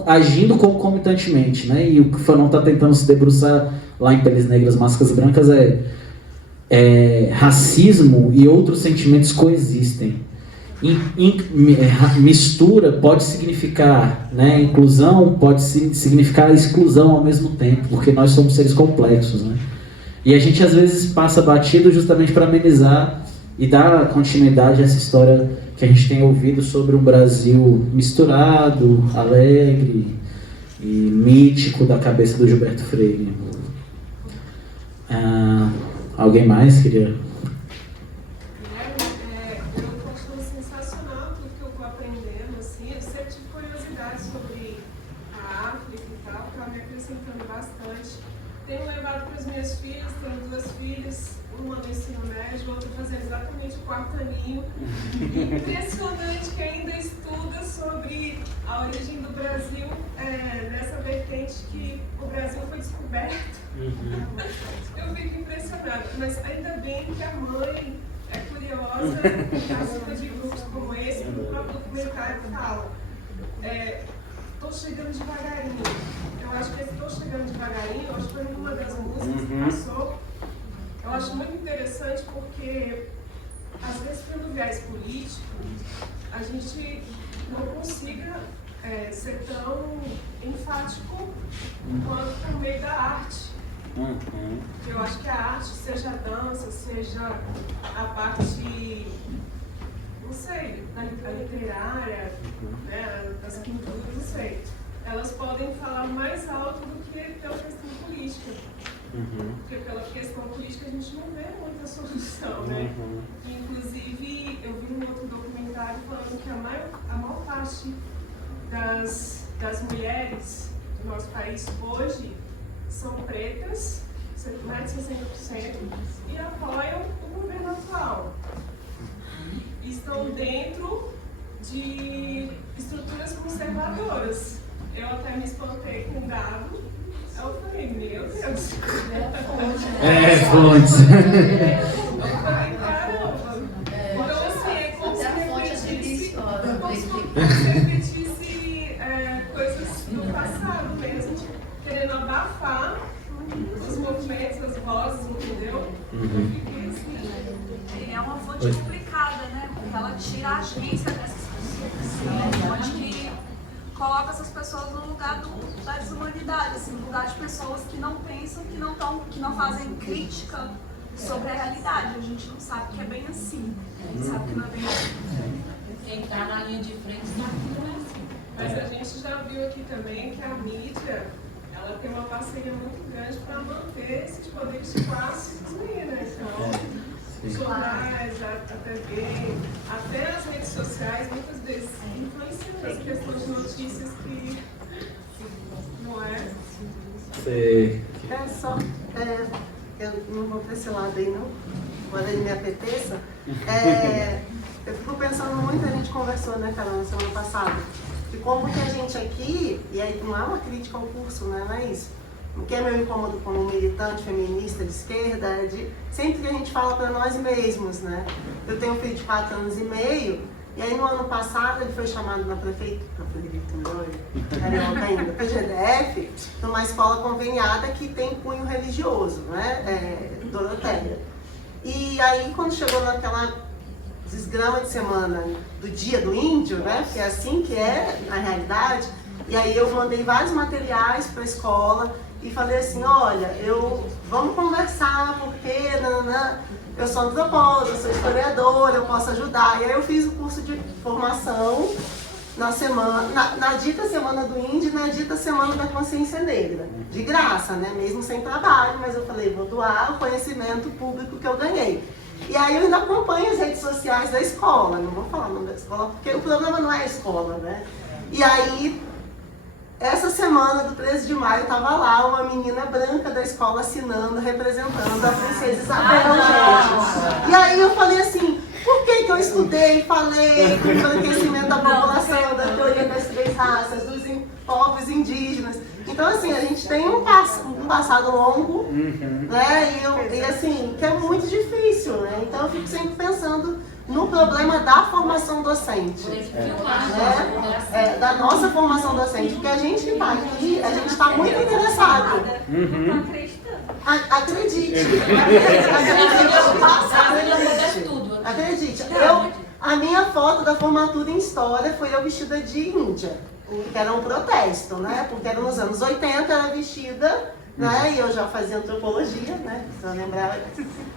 agindo concomitantemente, né? E o que o Fanon está tentando se debruçar lá em Peles Negras, Máscaras Brancas racismo e outros sentimentos coexistem. Mistura pode significar, né, inclusão, pode significar exclusão ao mesmo tempo, porque nós somos seres complexos, né? E a gente às vezes passa batido justamente para amenizar e dar continuidade a essa história que a gente tem ouvido sobre um Brasil misturado, alegre e mítico da cabeça do Gilberto Freire. Alguém mais queria? Impressionante que ainda estuda sobre a origem do Brasil nessa vertente que o Brasil foi descoberto. Eu fico impressionada, mas ainda bem que a mãe é curiosa, participa de grupos como esse, que o próprio documentário fala. Estou chegando devagarinho. Eu acho que esse Estou Chegando Devagarinho, eu acho que foi uma das músicas que passou. Eu acho muito interessante porque às vezes, pelo viés político, a gente não consiga ser tão enfático quanto por meio da arte. Eu acho que a arte, seja a dança, seja a parte, não sei, a literária, né, das pinturas, não sei, elas podem falar mais alto do que pela questão política. Porque pela questão política a gente não vê muita solução, né? Inclusive, eu vi um outro documentário falando que a maior parte das mulheres do nosso país hoje são pretas, mais de 60%, e apoiam o governo atual. Estão dentro de estruturas conservadoras. Eu até me espantei com um dado. Eu falei, meu Deus. Fontes. Eu falei, caramba. Então, assim, é como se repetisse coisas do passado mesmo, querendo abafar os movimentos, as vozes, entendeu? Eu fiquei assim. É uma fonte extremamente complicada, né? Porque ela tira a agência dessas pessoas. Onde que coloca essas pessoas no lugar da desumanidade, assim, no lugar de pessoas que não pensam, que não fazem crítica sobre a realidade. A gente não sabe que é bem assim. A gente sabe que não é bem assim. Quem está na linha de frente sabe que não é assim. Mas a gente já viu aqui também que a mídia, ela tem uma parceria muito grande para manter esses poderes de classe diminuir, né? Então, os jornais, a TV, até as redes sociais, muitas vezes influenciam essa questão de notícias que não é. Eu não vou para esse lado aí, não. Agora ele me apeteça. Eu fico pensando muito, a gente conversou, né, Carol, na semana passada, de como que a gente aqui, e aí não é uma crítica ao curso, né, não é isso. O que é meu incômodo como militante feminista de esquerda é de sempre que a gente fala para nós mesmos, né. Eu tenho um filho de 4 anos e meio, e aí no ano passado ele foi chamado na prefeitura, PGDF, numa escola conveniada que tem cunho religioso, né, Doroteia. E aí quando chegou naquela desgrama de semana do Dia do Índio, né, que é assim que é na realidade, e aí eu mandei vários materiais para a escola e falei assim, olha, vamos conversar, porque eu sou antropóloga, eu sou historiadora, eu posso ajudar. E aí eu fiz o curso de formação na dita Semana do Índio e na dita Semana da Consciência Negra. De graça, né? Mesmo sem trabalho, mas eu falei, vou doar o conhecimento público que eu ganhei. E aí eu ainda acompanho as redes sociais da escola, não vou falar o nome da escola, porque o problema não é a escola, né? E aí, essa semana do 13 de maio, estava lá uma menina branca da escola assinando, representando a princesa Isabel, gente. E aí eu falei assim, por que que eu estudei, falei do embranquecimento da população, da teoria das 3 raças, dos povos indígenas. Então, assim, a gente tem um passado longo, né, e assim, que é muito difícil, né? Então eu fico sempre pensando no problema da formação docente, né? Da nossa formação docente, porque a gente que está aqui, a gente está muito interessado. Acredite. Acredite. A minha foto da formatura em História foi eu vestida de índia, que era um protesto, né? Porque era nos anos 80, era vestida, né? E eu já fazia antropologia, né? Se eu lembrar.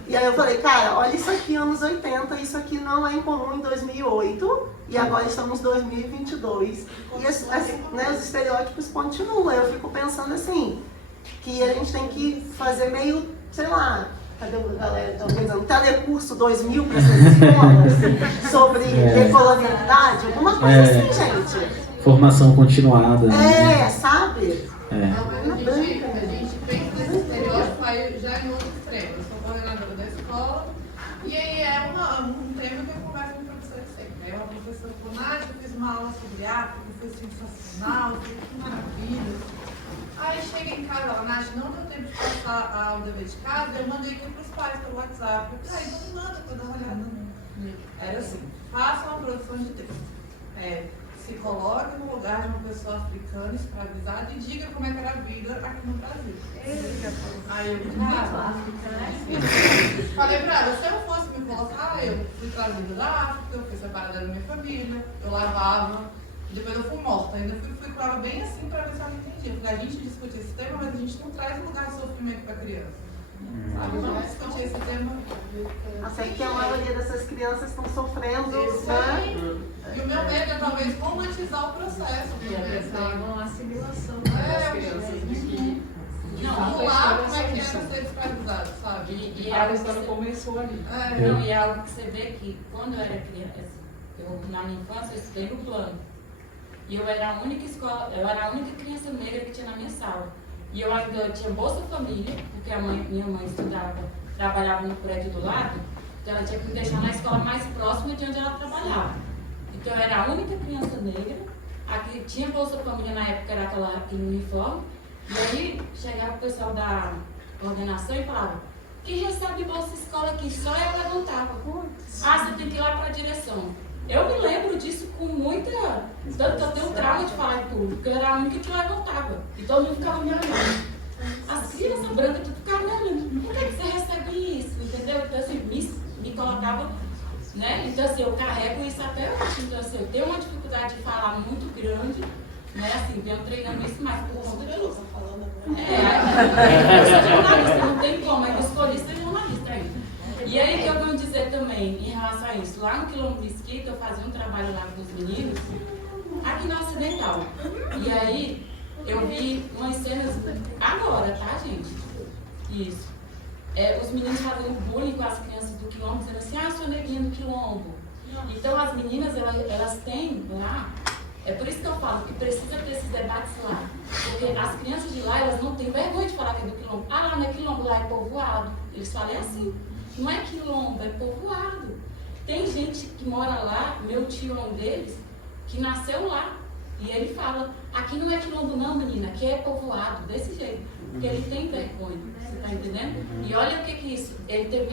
E aí eu falei, cara, olha isso aqui, anos 80, isso aqui não é incomum em 2008, e agora estamos em 2022. E assim, né, os estereótipos continuam. Eu fico pensando assim, que a gente tem que fazer meio, sei lá, cadê a galera organizando? Telecurso 2000 para essas escolas sobre decolonialidade, alguma coisa assim, gente. Formação continuada. Sabe? Não, mas a gente pensa nesse estereótipo aí já em outro extremo. Eu sou coordenadora da escola e aí é um tema que eu converso com professores sempre. Aí uma professora falou, Nádia, eu fiz uma aula sobre África, foi sensacional, que maravilha. Aí chega em casa, ela, Nádia, não deu tempo de passar o dever de casa, eu mandei aqui para os pais pelo WhatsApp. Eu falei, então me manda para dar uma olhada. Era assim, faça uma produção de texto. Se coloque no lugar de uma pessoa africana escravizada e diga como é que era a vida aqui no Brasil. Aí eu falei pra ela, se eu fosse me colocar, eu fui trazida da África, eu fui separada da minha família, eu lavava, depois eu fui morta. Ainda fui com ela bem assim pra ver se ela entendia. Porque a gente discute esse tema, mas a gente não traz um lugar de sofrimento pra criança. Sabe? Vamos discutir esse tema. Até que a maioria dessas crianças estão sofrendo, né? E o meu medo é talvez romantizar o processo. Uma assimilação das crianças. Não, lá como é que era ser escravizado, sabe? E a história começou ali. Não, e é algo que você vê que quando eu era criança, na minha infância eu estudei no plano. E eu era a única criança negra que tinha na minha sala. E eu ainda tinha Bolsa Família, porque minha mãe trabalhava no prédio do lado, então ela tinha que me deixar na escola mais próxima de onde ela trabalhava. Então eu era a única criança negra, aqui tinha Bolsa Família na época, era aquele uniforme, e aí chegava o pessoal da coordenação e falava, quem recebe Bolsa Escola aqui? Só eu levantava. Você tem que ir lá para a direção. Eu me lembro disso com muita... Tanto que eu tenho um trauma de falar em público, porque eu era a única que levantava. E todo mundo ficava me olhando. As crianças brancas tudo ficavam me olhando. Por que você recebe isso? Entendeu? Então assim, me colocava né? Então, assim, eu carrego isso até hoje. Então, assim, eu tenho uma dificuldade de falar muito grande, né? Assim, venho treinando isso mais por conta disso. Eu sou jornalista, não tem como, eu escolhi ser jornalista ainda. E aí, que eu vou dizer também, em relação a isso, lá no Quilombo Mesquita, eu fazia um trabalho lá com os meninos, aqui na Ocidental. E aí, eu vi umas cenas agora, tá, gente? Isso. Os meninos fazendo bullying com as crianças do Quilombo, dizendo assim, ah, sou neguinha do Quilombo. Então, as meninas, elas têm lá, é por isso que eu falo que precisa ter esses debates lá. Porque as crianças de lá, elas não têm vergonha de falar que é do Quilombo. Ah, lá não é Quilombo, lá é povoado. Eles falam assim, não é Quilombo, é povoado. Tem gente que mora lá, meu tio é um deles, que nasceu lá. E ele fala, aqui não é Quilombo não, menina, aqui é povoado, desse jeito. Porque ele tem vergonha, você tá entendendo? E olha o que é isso, ele tem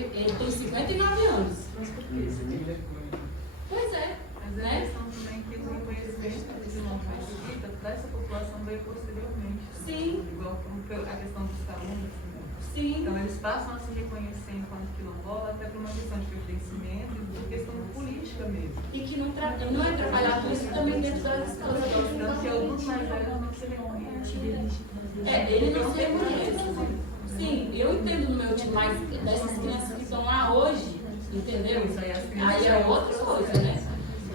59 anos. Pois é. Mas a questão também que o reconhecimento de Quilombo Mesquita para essa população veio posteriormente. Sim. Igual como a questão dos alunos. Sim. Então eles passam a se reconhecer enquanto quilombola até por uma questão de pertencimento e por questão política mesmo. E que não é trabalhado isso também dentro das escolas. Tanto que alguns mais velhos não se reconhecem. Ele não se reconhece. Sim, eu entendo no meu time, mas dessas crianças que estão lá hoje, entendeu? Aí é outra coisa, né?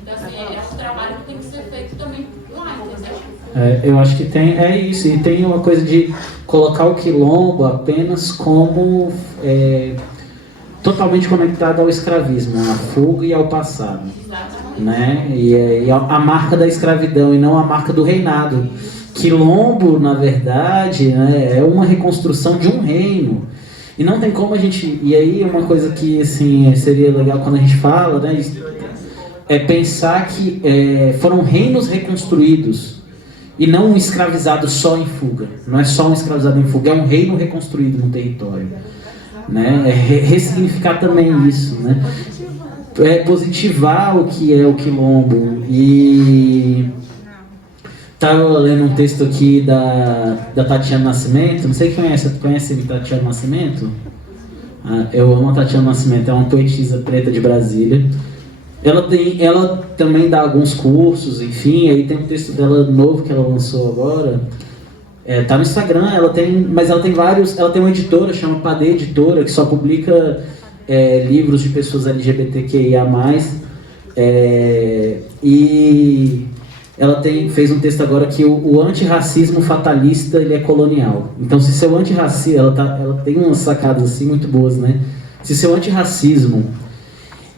Então, assim, é um trabalho que tem que ser feito também lá, entendeu? Eu acho que é isso, e tem uma coisa de colocar o Quilombo apenas como totalmente conectado ao escravismo, à fuga e ao passado, né? E a marca da escravidão e não a marca do reinado. Quilombo, na verdade, né, é uma reconstrução de um reino. E não tem como a gente... E aí uma coisa que assim, seria legal quando a gente fala, né, é pensar que foram reinos reconstruídos e não um escravizado só em fuga. Não é só um escravizado em fuga, é um reino reconstruído no território. Né? É ressignificar também isso. Né? É positivar o que é o Quilombo. E... Estava lendo um texto aqui da Tatiana Nascimento. Não sei quem conhece a Tatiana Nascimento? Eu amo a Tatiana Nascimento, é uma poetisa preta de Brasília. Ela também dá alguns cursos, enfim. Aí tem um texto dela novo que ela lançou agora. Tá no Instagram, mas ela tem vários. Ela tem uma editora, chama Padê Editora, que só publica livros de pessoas LGBTQIA+. E ela fez um texto agora que o antirracismo fatalista ele é colonial. Então, se seu antirracismo... Ela tem umas sacadas assim muito boas, né? Se seu antirracismo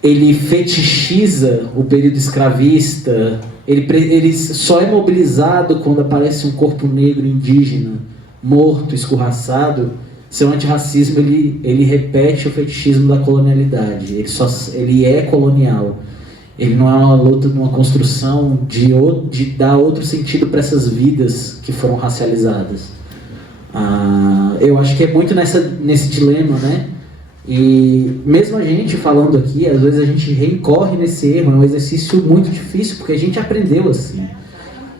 ele fetichiza o período escravista, ele só é mobilizado quando aparece um corpo negro indígena, morto, escorraçado, seu antirracismo ele repete o fetichismo da colonialidade. Ele é colonial. Ele não é uma luta, uma construção de dar outro sentido para essas vidas que foram racializadas. Eu acho que é muito nesse dilema, né? E mesmo a gente falando aqui, às vezes a gente recorre nesse erro, é um exercício muito difícil, porque a gente aprendeu assim.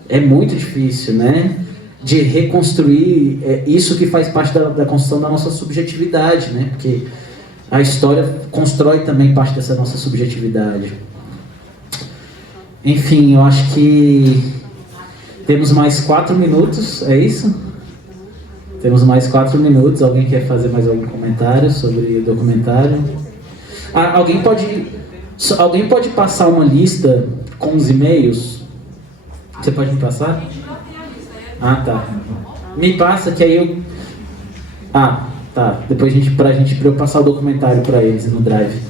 É muito difícil, né? De reconstruir isso que faz parte da construção da nossa subjetividade, né? Porque a história constrói também parte dessa nossa subjetividade. Enfim, eu acho que temos mais 4 minutos, é isso? Temos mais 4 minutos. Alguém quer fazer mais algum comentário sobre o documentário? Alguém pode passar uma lista com os e-mails? Você pode me passar? Tá. Me passa que aí eu... tá. Depois pra eu passar o documentário para eles no Drive.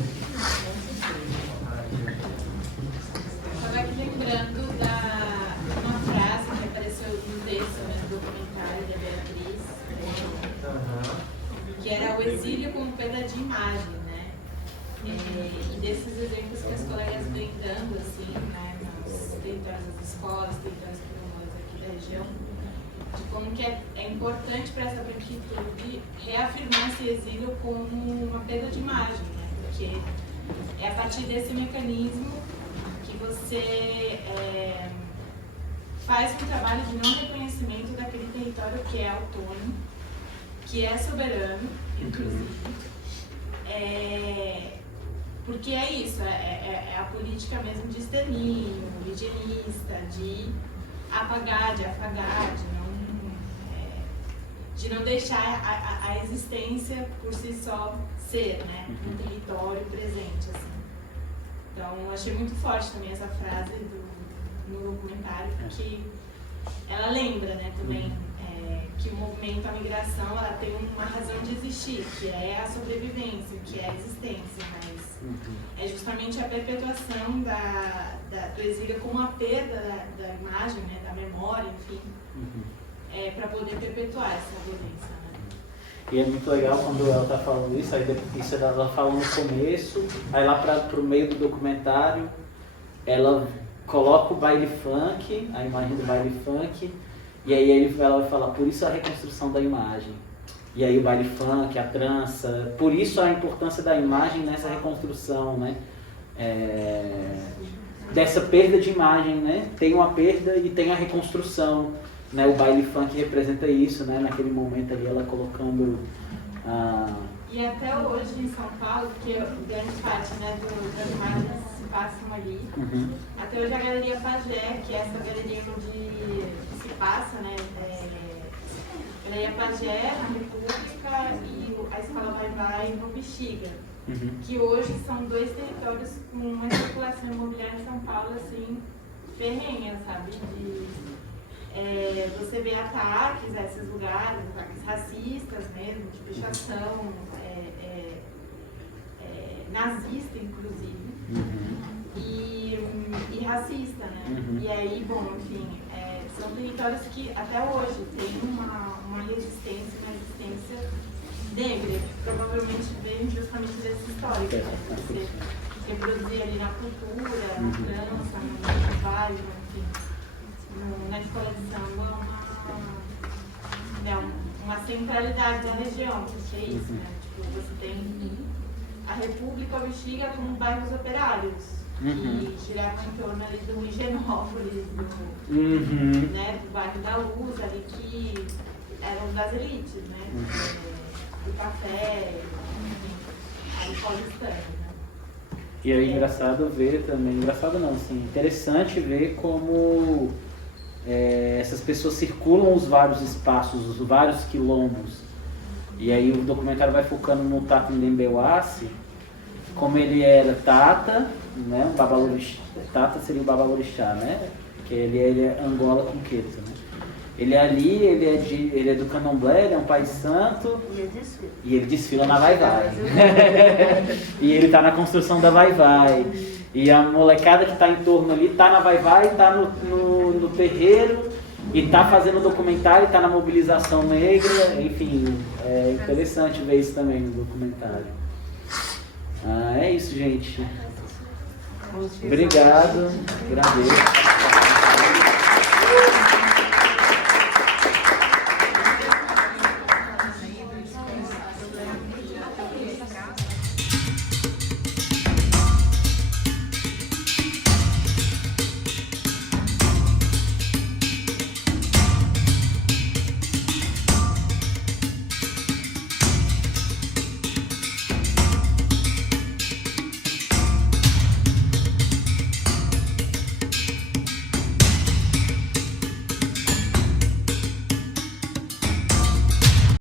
Importante para essa branquitude reafirmar esse exílio como uma perda de imagem, né? Porque é a partir desse mecanismo que você faz um trabalho de não reconhecimento daquele território que é autônomo, que é soberano, inclusive, Porque é isso, é a política mesmo de extermínio, higienista, de apagar, de afagar, de não deixar a existência por si só ser, né, um território presente, assim. Então, eu achei muito forte também essa frase no documentário, porque ela lembra, né, também que o movimento, a migração, ela tem uma razão de existir, que é a sobrevivência, que é a existência, mas é justamente a perpetuação do exílio como a perda da imagem, né, da memória, enfim, para poder perpetuar essa violência. E é muito legal quando ela está falando isso, aí isso ela fala no começo, aí lá pro meio do documentário, ela coloca o baile funk, a imagem do baile funk, e aí ela vai falar, por isso a reconstrução da imagem. E aí o baile funk, a trança, por isso a importância da imagem nessa reconstrução, né? Dessa perda de imagem, né? Tem uma perda e tem a reconstrução. Né, o baile funk representa isso, né, naquele momento ali ela colocando E até hoje em São Paulo, porque grande parte, né, das imagens se passam ali, até hoje a Galeria Pagé, que é essa galeria onde se passa, né, Galeria Pagé na República e a Escola Vai no Bexiga, que hoje são dois territórios com uma circulação imobiliária em São Paulo, assim, ferrenha, sabe, você vê ataques a esses lugares, ataques racistas mesmo, de pichação, nazista inclusive, e racista, né? E aí, bom, enfim, são territórios que até hoje tem uma resistência negra, que provavelmente vem justamente desse histórico, né? Você reproduzir ali na cultura, na dança, no trabalho, enfim. Na escola de samba uma centralidade da região, porque é isso, né? Tipo, você tem a República, o Bexiga como bairros operários, que giravam em torno ali do Higienópolis, né, do bairro da Luz, ali que eram das elites, né? Do café, ali paulistano, né? E é engraçado ver também, engraçado não, assim, interessante ver como essas pessoas circulam os vários espaços, os vários quilombos. E aí o documentário vai focando no Tata Ndembewasi, como ele era Tata, né? Tata seria o Babalorixá, né? Que ele é Angola com Queto, né? Ele é ali, ele é do Candomblé, ele é um pai santo. E ele desfila na Vai Vai. E ele tá na construção da Vai Vai. E a molecada que está em torno ali está na Vai Vai, está no terreiro e está fazendo documentário, está na mobilização negra, enfim, é interessante ver isso também no documentário. É isso, gente. Obrigado, agradeço.